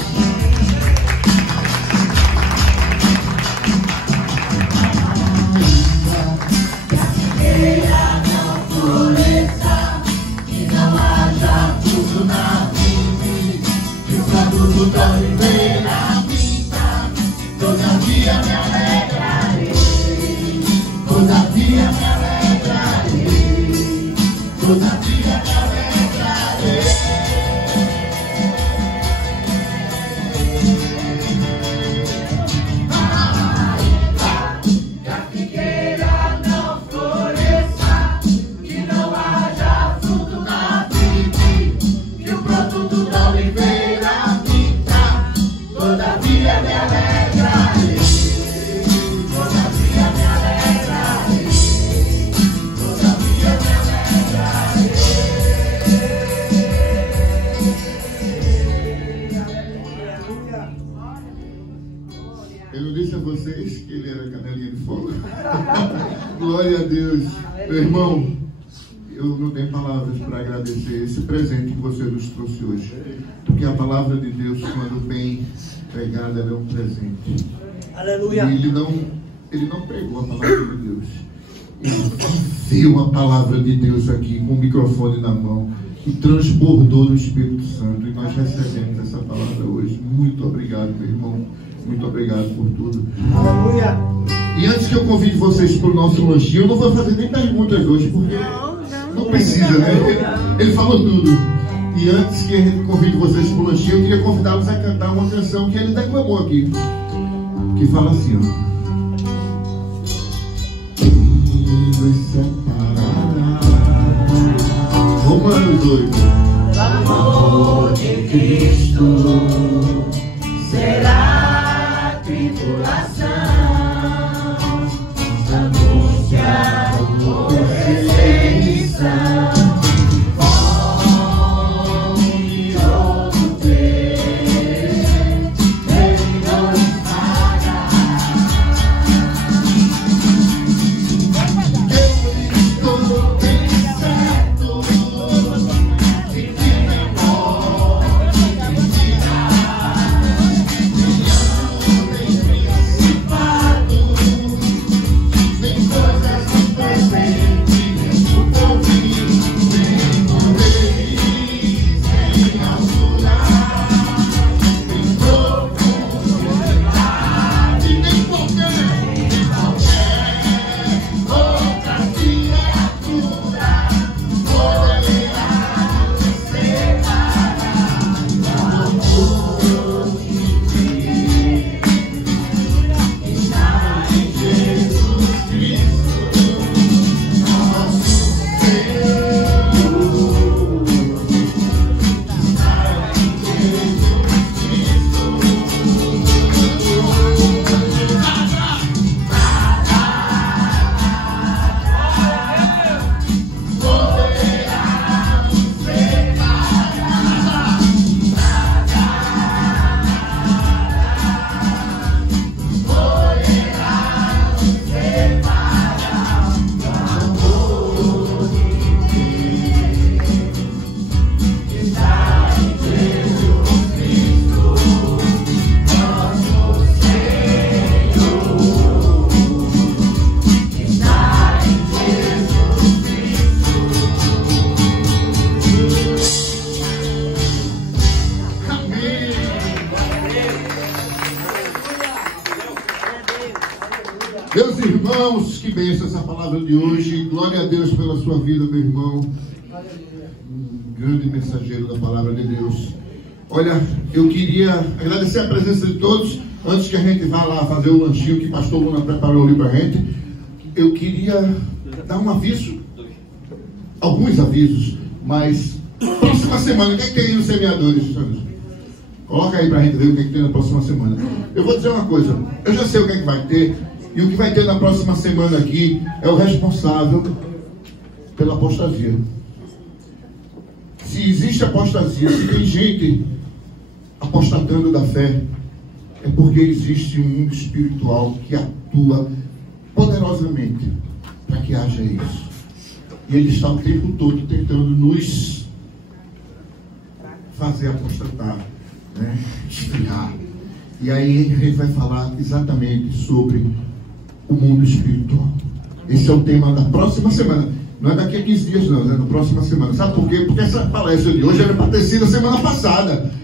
Não floresça, que não haja fruto na vide, que o produto da oliveira minta, todavia me alegrarei, todavia me alegrarei, todavia me alegrarei. Eu disse a vocês que ele era canelinha de fogo. Glória a Deus. Meu irmão, eu não tenho palavras para agradecer esse presente que você nos trouxe hoje. Porque a palavra de Deus, quando bem pregada, ela é um presente. Aleluia. E ele não pregou a palavra de Deus. Ele viveu a palavra de Deus aqui com o microfone na mão e transbordou no Espírito Santo. E nós recebemos essa palavra hoje. Muito obrigado, meu irmão. Muito obrigado por tudo. Aleluia. E antes que eu convide vocês para o nosso lanchinho, eu não vou fazer nem perguntas hoje, porque não precisa, né? Ele falou tudo. E antes que eu convide vocês para o lanchinho, eu queria convidá-los a cantar uma canção que ele declamou aqui, que fala assim, ó: Romanos 2. Amor de Cristo será tribulação, angústia ou perseguição, fome ou nudez, Ele não esmagará. Eu estou bem certo de que memória me dirá. Meus irmãos, que bênção essa palavra de hoje. Glória a Deus pela sua vida, meu irmão. Um grande mensageiro da palavra de Deus. Olha, eu queria agradecer a presença de todos. Antes que a gente vá lá fazer o lanchinho que o pastor Luna preparou ali pra gente, eu queria dar um aviso, alguns avisos, mas próxima semana, o que é que tem aí nos semeadores? Coloca aí pra gente ver o que é que tem na próxima semana. Eu vou dizer uma coisa, eu já sei o que é que vai ter, e o que vai ter na próxima semana aqui é o responsável pela apostasia. Se existe apostasia, se tem gente apostatando da fé, é porque existe um mundo espiritual que atua poderosamente para que haja isso. E ele está o tempo todo tentando nos fazer apostatar, né? Esfriar. E aí a gente vai falar exatamente sobre o mundo espiritual. Esse é o tema da próxima semana. Não é daqui a 15 dias não, é na próxima semana. Sabe por quê? Porque essa palestra de hoje era para ter sido a semana passada.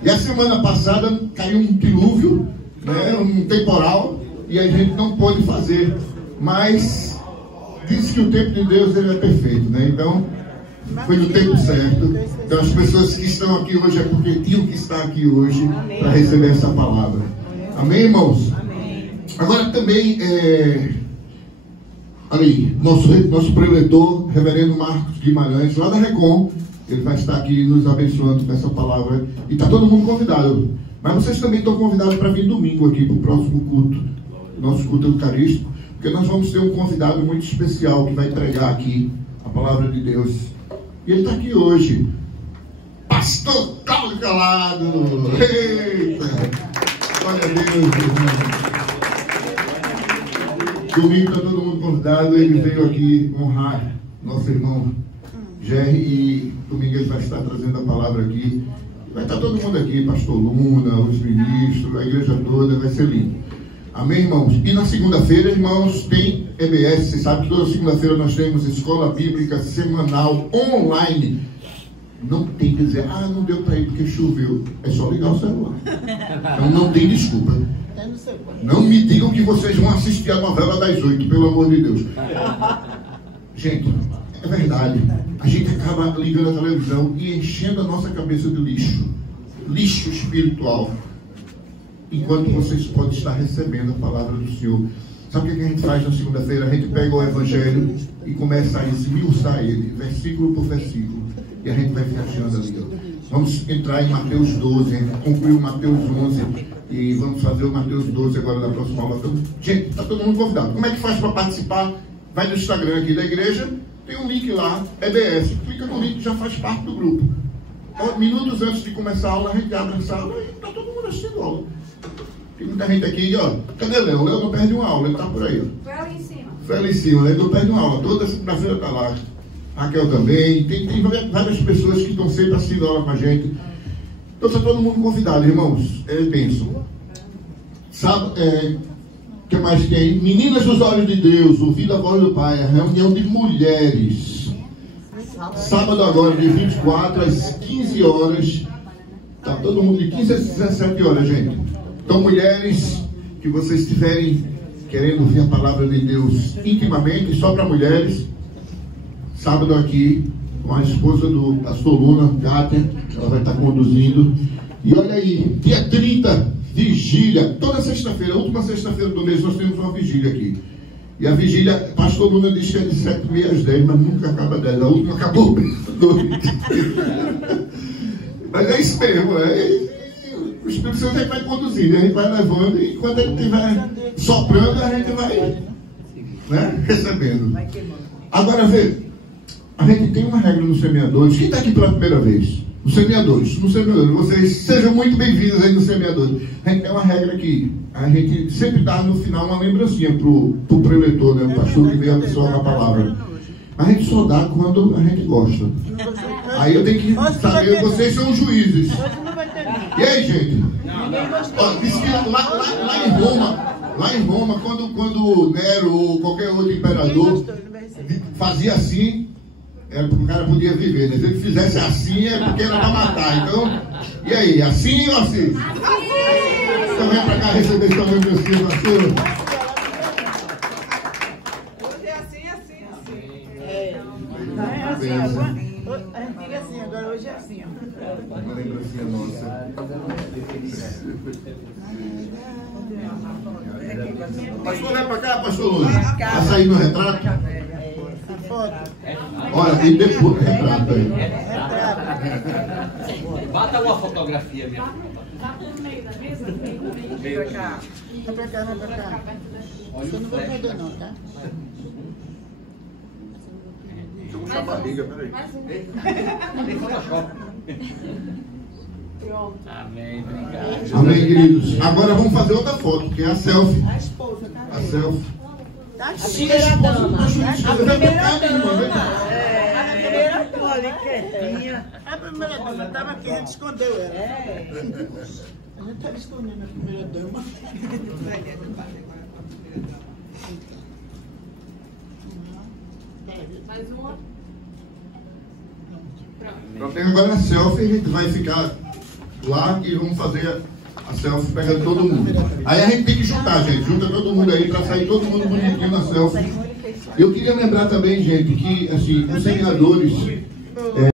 E a semana passada caiu um dilúvio, né, um temporal, e a gente não pôde fazer. Mas diz que o tempo de Deus ele é perfeito, né? Então, foi no tempo certo. Então, as pessoas que estão aqui hoje é porque tinham que estar aqui hoje para receber essa palavra. Amém, irmãos? Amém. Agora também, ali, nosso preletor, reverendo Marcos Guimarães, lá da Recom, ele vai estar aqui nos abençoando com essa palavra. E está todo mundo convidado. Mas vocês também estão convidados para vir domingo aqui para o próximo culto. Nosso culto eucarístico. Porque nós vamos ter um convidado muito especial que vai pregar aqui a palavra de Deus. E ele está aqui hoje. Pastor Cláudio Calado. Eita! Glória a Deus, irmão. Domingo está todo mundo convidado. Ele veio aqui honrar nosso irmão Jerry, e domingo ele vai estar trazendo a palavra aqui. Vai estar todo mundo aqui, pastor Luna, os ministros, a igreja toda, vai ser lindo. Amém, irmãos? E na segunda-feira, irmãos, tem EBS. Você sabe que toda segunda-feira nós temos escola bíblica semanal online. Não tem que dizer, não deu para ir porque choveu. É só ligar o celular. Então não tem desculpa. Não me digam que vocês vão assistir a novela das 8, pelo amor de Deus. Gente, é verdade. A gente acaba ligando a televisão e enchendo a nossa cabeça de lixo. Lixo espiritual. Enquanto vocês podem estar recebendo a palavra do Senhor. Sabe o que a gente faz na segunda-feira? A gente pega o Evangelho e começa a esmiuçar ele, versículo por versículo. E a gente vai viajando ali. Vamos entrar em Mateus 12, a gente concluiu Mateus 11 e vamos fazer o Mateus 12 agora na próxima aula. Então, gente, está todo mundo convidado. Como é que faz para participar? Vai no Instagram aqui da igreja, tem um link lá, EBS. Clica no link e já faz parte do grupo. Minutos antes de começar a aula, a gente abre a sala e está todo mundo assistindo a aula. Tem muita gente aqui, ó. Cadê Léo? Léo não perde uma aula, ele está por aí, ó. Foi ali em cima. Foi ali em cima, ele não perde uma aula. Toda segunda-feira está lá. Raquel também. Tem várias pessoas que estão sempre assistindo a aula com a gente. Então está todo mundo convidado, irmãos. É bênção. Sabe, o que mais tem aí? Meninas dos Olhos de Deus, ouvindo a voz do Pai, a reunião de mulheres. Sábado agora, de 24 às 15 horas. Tá todo mundo de 15 às 17 horas, gente. Então, mulheres, que vocês estiverem querendo ouvir a palavra de Deus intimamente, só para mulheres, sábado aqui, com a esposa do pastor Luna, Kátia, ela vai estar conduzindo. E olha aí, dia 30, vigília, toda sexta-feira, a última sexta-feira do mês, nós temos uma vigília aqui. E a vigília, pastor Luna diz que é de 7h30 às 10, mas nunca acaba 10. A última acabou 2. Mas é isso mesmo, o Espírito Santo vai conduzindo, a gente vai levando, e quando ele estiver soprando, a gente vai, né, recebendo. Agora, vê, a gente tem uma regra nos semeadores. Quem está aqui pela primeira vez? Nos semeadores. Vocês sejam muito bem-vindos aí nos semeadores. A gente tem uma regra aqui. A gente sempre dá no final uma lembrancinha pro preletor, né? O pastor que veio abençoar a palavra. A gente só dá quando a gente gosta. Aí eu tenho que saber, vocês são os juízes. E aí, gente? Ó, diz que lá em Roma, quando Nero ou qualquer outro imperador fazia assim, o cara podia viver, né? Se ele fizesse assim, é porque era para matar. Então, e aí, assim ou assim? Então vem para cá receber sua membresia, pastor. Pastor, vai pra cá, pastor Lula. Vai sair no retrato? Olha, e depois retrato aí. Bata uma fotografia mesmo. Vem pra cá. Vai pra cá, vai pra cá. Você não vai perder não, tá? Deixa eu puxar a barriga, peraí. Tem Photoshop. Amém, obrigado. Amém, queridos. Agora vamos fazer outra foto, que é a selfie. A esposa, tá? A selfie. Tá? A primeira dama. A primeira dama. Olha, quietinha. A primeira dama estava aqui, a gente escondeu ela. A gente estava escondendo a primeira dama. Mais uma. Pronto, agora a selfie, a gente vai ficar lá e vamos fazer a selfie pegando todo mundo. Aí a gente tem que juntar, gente. Junta todo mundo aí para sair todo mundo bonitinho na selfie. Eu queria lembrar também, gente, que assim, os seminadores...